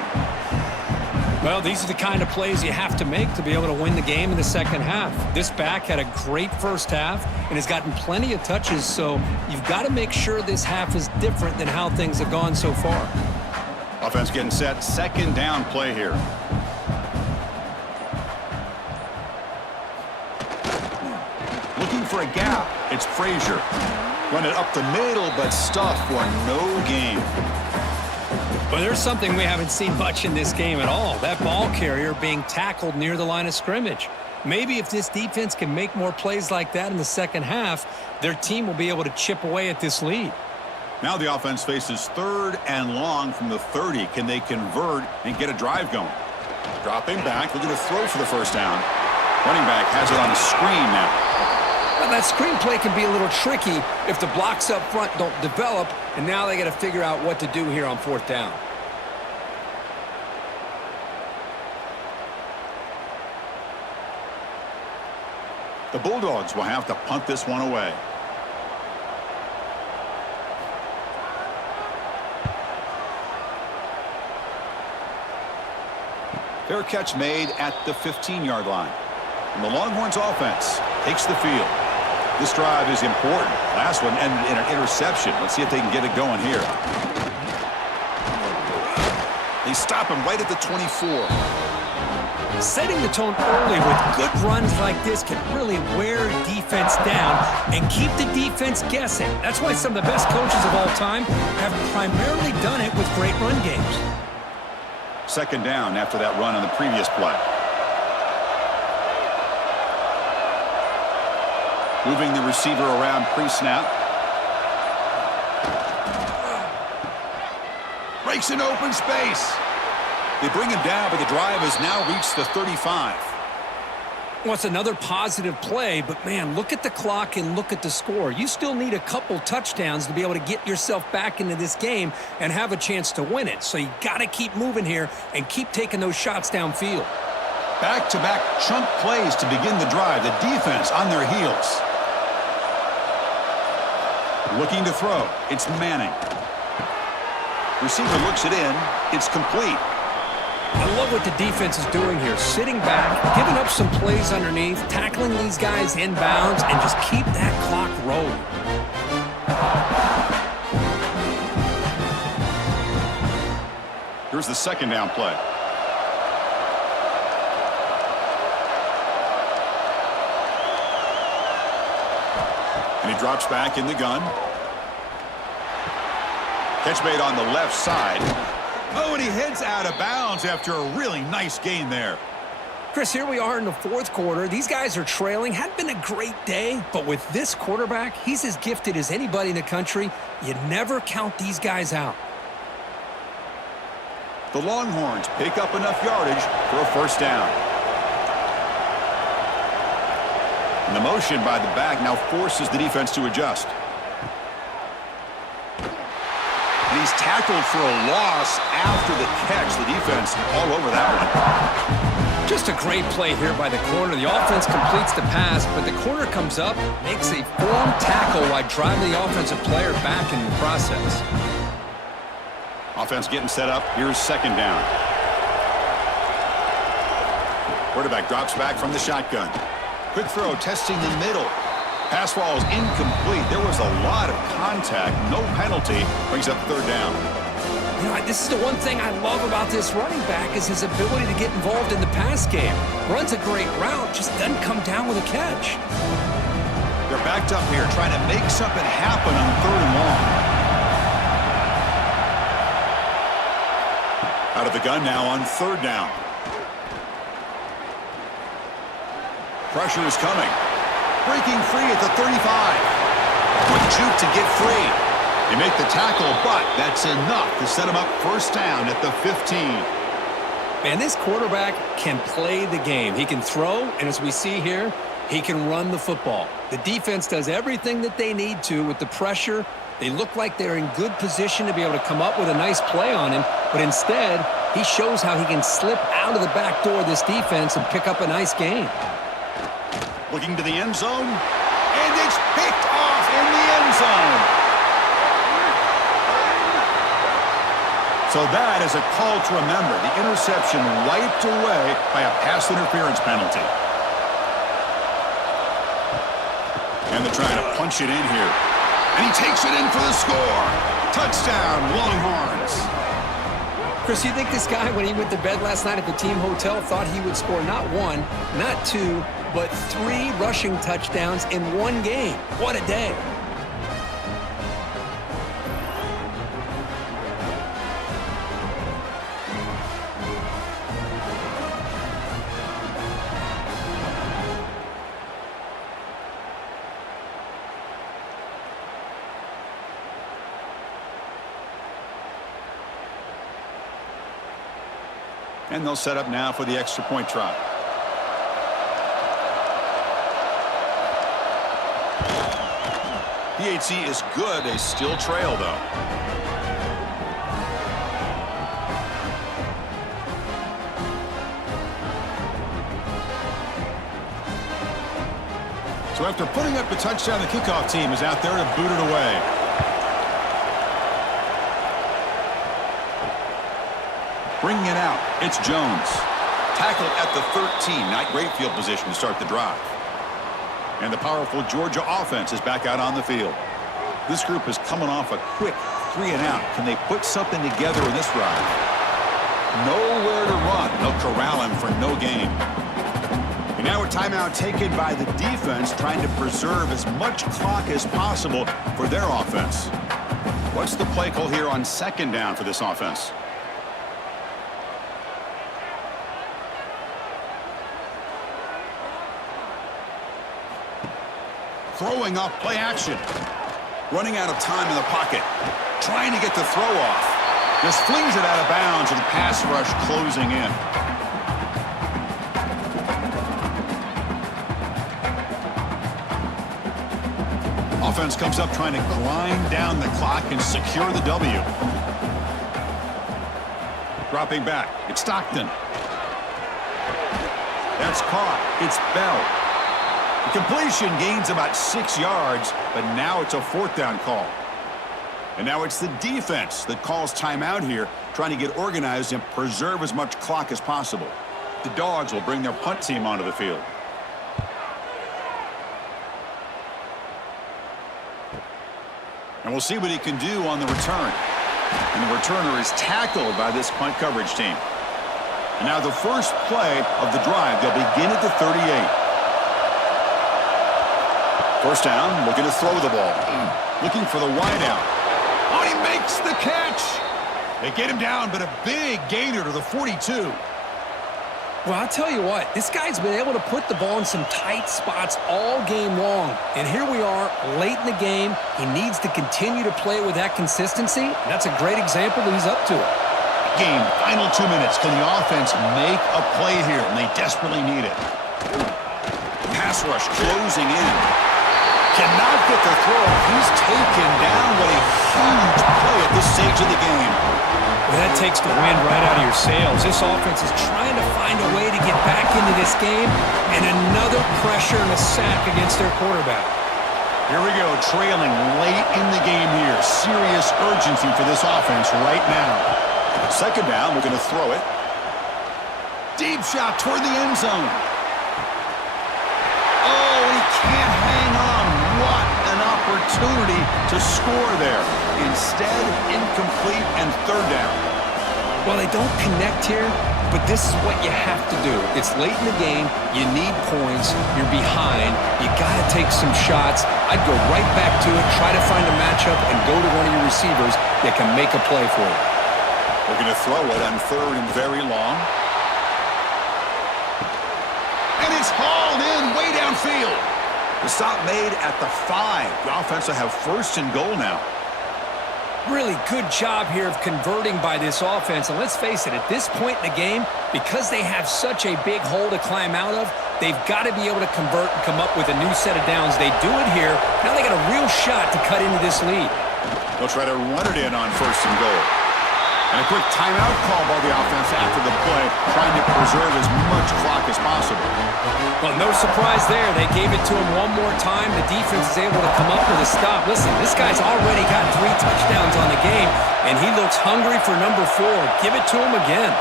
Well, these are the kind of plays you have to make to be able to win the game in the second half. This back had a great first half and has gotten plenty of touches, so you've got to make sure this half is different than how things have gone so far. Offense getting set. 2nd down play here. Looking for a gap. It's Frazier. Run it up the middle, but stuffed for no gain. Well, there's something we haven't seen much in this game at all. That ball carrier being tackled near the line of scrimmage. Maybe if this defense can make more plays like that in the second half, their team will be able to chip away at this lead. Now the offense faces 3rd and long from the 30. Can they convert and get a drive going? Dropping back, looking to throw for the 1st down. Running back has it on a screen now. Well, that screen play can be a little tricky if the blocks up front don't develop, and now they got to figure out what to do here on 4th down. The Bulldogs will have to punt this one away. Fair catch made at the 15-yard line. And the Longhorns offense takes the field. This drive is important. Last one ended in an interception. Let's see if they can get it going here. They stop him right at the 24. Setting the tone early with good runs like this can really wear defense down and keep the defense guessing. That's why some of the best coaches of all time have primarily done it with great run games. 2nd down after that run on the previous play. Moving the receiver around pre-snap. Breaks an open space. They bring him down, but the drive has now reached the 35. Well, it's another positive play, but man, look at the clock and look at the score. You still need a couple touchdowns to be able to get yourself back into this game and have a chance to win it. So you got to keep moving here and keep taking those shots downfield. Back-to-back chunk plays to begin the drive. The defense on their heels. Looking to throw. It's Manning. Receiver looks it in. It's complete. I love what the defense is doing here. Sitting back, giving up some plays underneath, tackling these guys inbounds, and just keep that clock rolling. Here's the 2nd down play. And he drops back in the gun. Catch made on the left side. Oh, and he heads out of bounds after a really nice gain there. Chris, here we are in the 4th quarter. These guys are trailing. Hadn't been a great day, but with this quarterback, he's as gifted as anybody in the country. You never count these guys out. The Longhorns pick up enough yardage for a 1st down. And the motion by the back now forces the defense to adjust. And he's tackled for a loss after the catch. The defense all over that one. Just a great play here by the corner. The offense completes the pass, but the corner comes up, makes a form tackle while driving the offensive player back in the process. Offense getting set up. Here's 2nd down. Quarterback drops back from the shotgun. Quick throw, testing the middle. Pass ball is incomplete. There was a lot of contact. No penalty. Brings up 3rd down. You know, this is the one thing I love about this running back is his ability to get involved in the pass game. Runs a great route, just doesn't come down with a catch. They're backed up here trying to make something happen on 3rd and long. Out of the gun now on 3rd down. Pressure is coming. Breaking free at the 35. With juke to get free. They make the tackle, but that's enough to set him up 1st down at the 15. Man, this quarterback can play the game. He can throw, and as we see here, he can run the football. The defense does everything that they need to with the pressure. They look like they're in good position to be able to come up with a nice play on him, but instead, he shows how he can slip out of the back door of this defense and pick up a nice gain. Looking to the end zone, and it's picked off in the end zone. So that is a call to remember. The interception wiped away by a pass interference penalty. And they're trying to punch it in here. And he takes it in for the score. Touchdown, Longhorns. Chris, you think this guy, when he went to bed last night at the team hotel, thought he would score not 1, not 2, but 3 rushing touchdowns in 1 game? What a day. And they'll set up now for the extra point try. PHC is good. They still trail, though. So after putting up the touchdown, the kickoff team is out there to boot it away. Bringing it out, it's Jones. Tackled at the 13, not great field position to start the drive. And the powerful Georgia offense is back out on the field. This group is coming off a quick 3-and-out. Can they put something together in this drive? Nowhere to run. They'll corral him for no gain. And now a timeout taken by the defense, trying to preserve as much clock as possible for their offense. What's the play call here on 2nd down for this offense? Throwing off play action. Running out of time in the pocket. Trying to get the throw off. Just flings it out of bounds with the pass rush closing in. Offense comes up trying to grind down the clock and secure the W. Dropping back. It's Stockton. That's caught. It's Bell. The completion gains about 6 yards, but now it's a 4th down call. And now it's the defense that calls timeout here, trying to get organized and preserve as much clock as possible. The Dogs will bring their punt team onto the field. And we'll see what he can do on the return. And the returner is tackled by this punt coverage team. And now the first play of the drive, they'll begin at the 38. 1st down, looking to throw the ball. Looking for the wideout. Oh, he makes the catch. They get him down, but a big gainer to the 42. Well, I'll tell you what, this guy's been able to put the ball in some tight spots all game long. And here we are, late in the game. He needs to continue to play with that consistency. That's a great example that he's up to it. Game, final 2 minutes. Can the offense make a play here? And they desperately need it. Pass rush closing in. Cannot get the throw. He's taken down. What a huge play at this stage of the game. Well, that takes the wind right out of your sails. This offense is trying to find a way to get back into this game, and another pressure and a sack against their quarterback. Here we go, trailing late in the game here. Serious urgency for this offense right now. 2nd down, we're going to throw it. Deep shot toward the end zone. Oh, he can't hang on. What an opportunity to score there. Instead, incomplete and 3rd down. Well, they don't connect here. but this is what you have to do. It's late in the game. You need points. You're behind. You got to take some shots. I'd go right back to it, try to find a matchup, and go to one of your receivers that can make a play for you. We're going to throw it on 3rd and very long. And it's hauled in way downfield. The stop made at the 5. The offense will have 1st and goal now. Really good job here of converting by this offense. And let's face it, at this point in the game, because they have such a big hole to climb out of, they've got to be able to convert and come up with a new set of downs. They do it here. Now they got a real shot to cut into this lead. They'll try to run it in on 1st and goal. And a quick timeout call by the offense after the play, trying to preserve as much clock as possible. Well, no surprise there. They gave it to him one more time. The defense is able to come up with a stop. Listen, this guy's already got 3 touchdowns on the game, and he looks hungry for number 4. Give it to him again.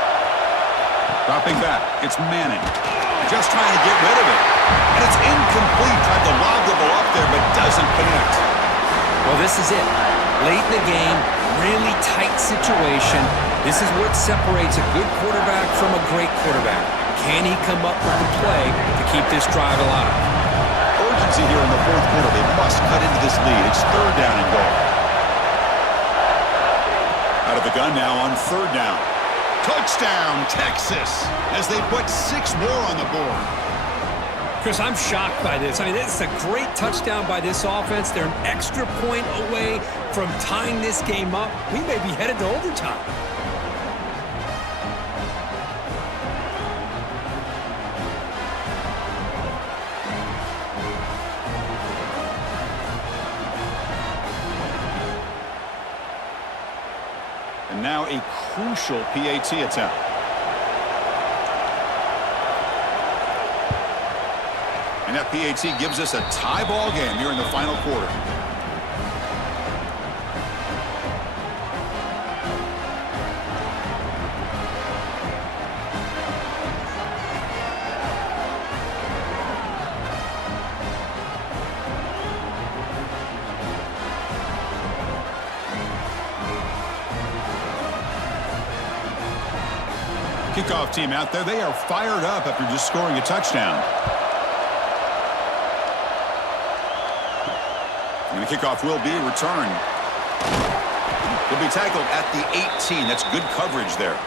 Dropping back, it's Manning. Just trying to get rid of it. And it's incomplete. Tried to lob the ball up there, but doesn't connect. Well, this is it. Late in the game, really tight situation. This is what separates a good quarterback from a great quarterback. Can he come up with the play to keep this drive alive? Urgency here in the 4th quarter. They must cut into this lead. It's 3rd down and goal. Out of the gun now on 3rd down. Touchdown, Texas, as they put 6 more on the board. Chris, I'm shocked by this. I mean, this is a great touchdown by this offense. They're an extra point away from tying this game up. We may be headed to overtime. And now a crucial PAT attempt. And that PAT gives us a tie ball game here in the final quarter. Kickoff team out there. They are fired up after just scoring a touchdown. And the kickoff will be returned. He'll be tackled at the 18. That's good coverage there.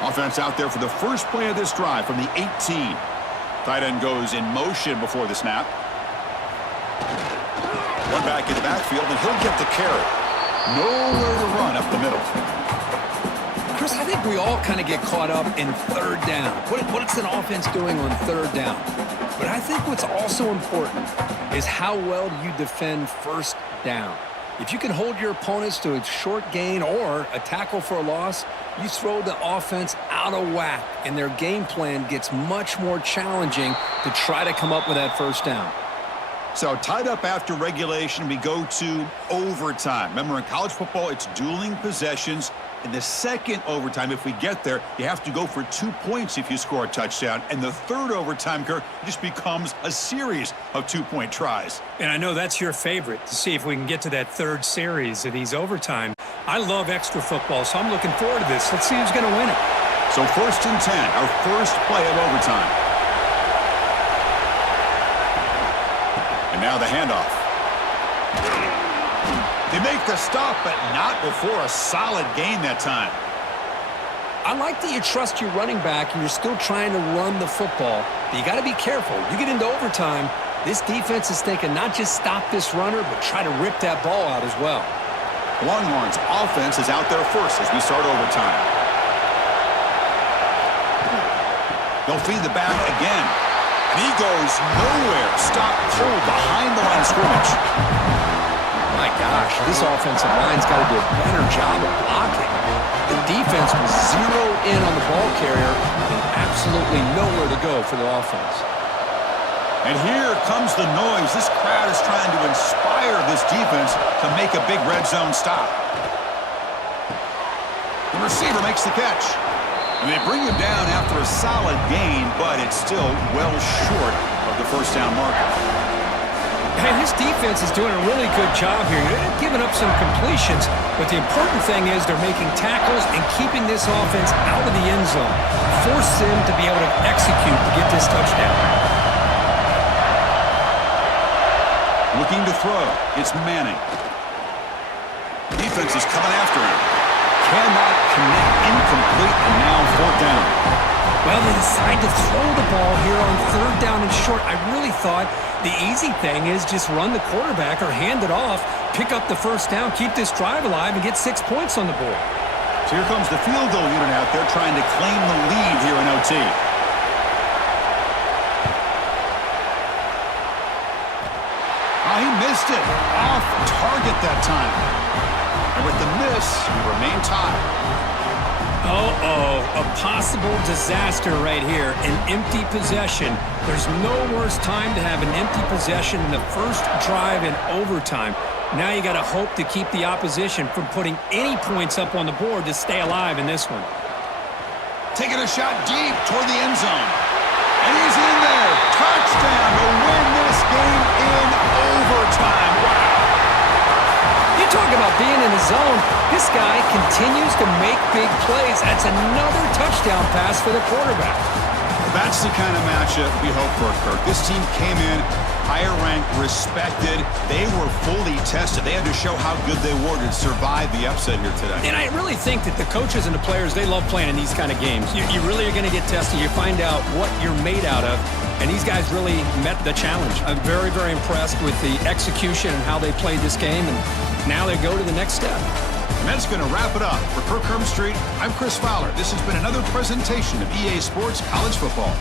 Offense out there for the first play of this drive from the 18. Tight end goes in motion before the snap. One back in the backfield, and he'll get the carry. Nowhere to run up the middle. Chris, I think we all kind of get caught up in 3rd down. What's an offense doing on 3rd down? But I think what's also important is how well you defend 1st down. If you can hold your opponents to a short gain or a tackle for a loss, you throw the offense out of whack, and their game plan gets much more challenging to try to come up with that 1st down. So tied up after regulation, we go to overtime. Remember, in college football, it's dueling possessions. In the 2nd overtime, if we get there, you have to go for 2 points if you score a touchdown. And the 3rd overtime, Kirk, just becomes a series of 2-point tries. And I know that's your favorite, to see if we can get to that 3rd series of these overtime. I love extra football, so I'm looking forward to this. Let's see who's going to win it. So 1st and 10, our first play of overtime. And now the handoff. They make the stop, but not before a solid gain that time. I like that you trust your running back and you're still trying to run the football, but you got to be careful. You get into overtime, this defense is thinking not just stop this runner, but try to rip that ball out as well. Longhorns offense is out there first as we start overtime. They'll feed the back again. And he goes nowhere. Stop cold behind the line of scrimmage. My gosh, this offensive line's got to do a better job of blocking. The defense was zeroed in on the ball carrier and absolutely nowhere to go for the offense. And here comes the noise. This crowd is trying to inspire this defense to make a big red zone stop. The receiver makes the catch. And they bring him down after a solid gain, but it's still well short of the 1st down marker. Hey, his defense is doing a really good job here. They're giving up some completions, but the important thing is they're making tackles and keeping this offense out of the end zone. Force them to be able to execute to get this touchdown. Looking to throw. It's Manning. Defense is coming after him. Cannot connect. Incomplete, and now 4th down. Well, they decide to throw the ball here on 3rd down and short. I really thought the easy thing is just run the quarterback or hand it off, pick up the 1st down, keep this drive alive, and get 6 points on the board. So here comes the field goal unit out there trying to claim the lead here in OT. Oh, he missed it. Off target that time. And with the miss, we remain tied. Uh-oh, a possible disaster right here, an empty possession. There's no worse time to have an empty possession in the first drive in overtime. Now you got to hope to keep the opposition from putting any points up on the board to stay alive in this one. Taking a shot deep toward the end zone. And he's in there. Touchdown to win this game in overtime. Wow. You talk about being in the zone. This guy continues to make big plays. That's another touchdown pass for the quarterback. That's the kind of matchup we hope for, Kirk. This team came in higher ranked, respected. They were fully tested. They had to show how good they were to survive the upset here today. And I really think that the coaches and the players, they love playing in these kind of games. You really are going to get tested. You find out what you're made out of. And these guys really met the challenge. I'm very, very impressed with the execution and how they played this game. And now they go to the next step. And that's going to wrap it up. For Kirk Street, I'm Chris Fowler. This has been another presentation of EA Sports College Football.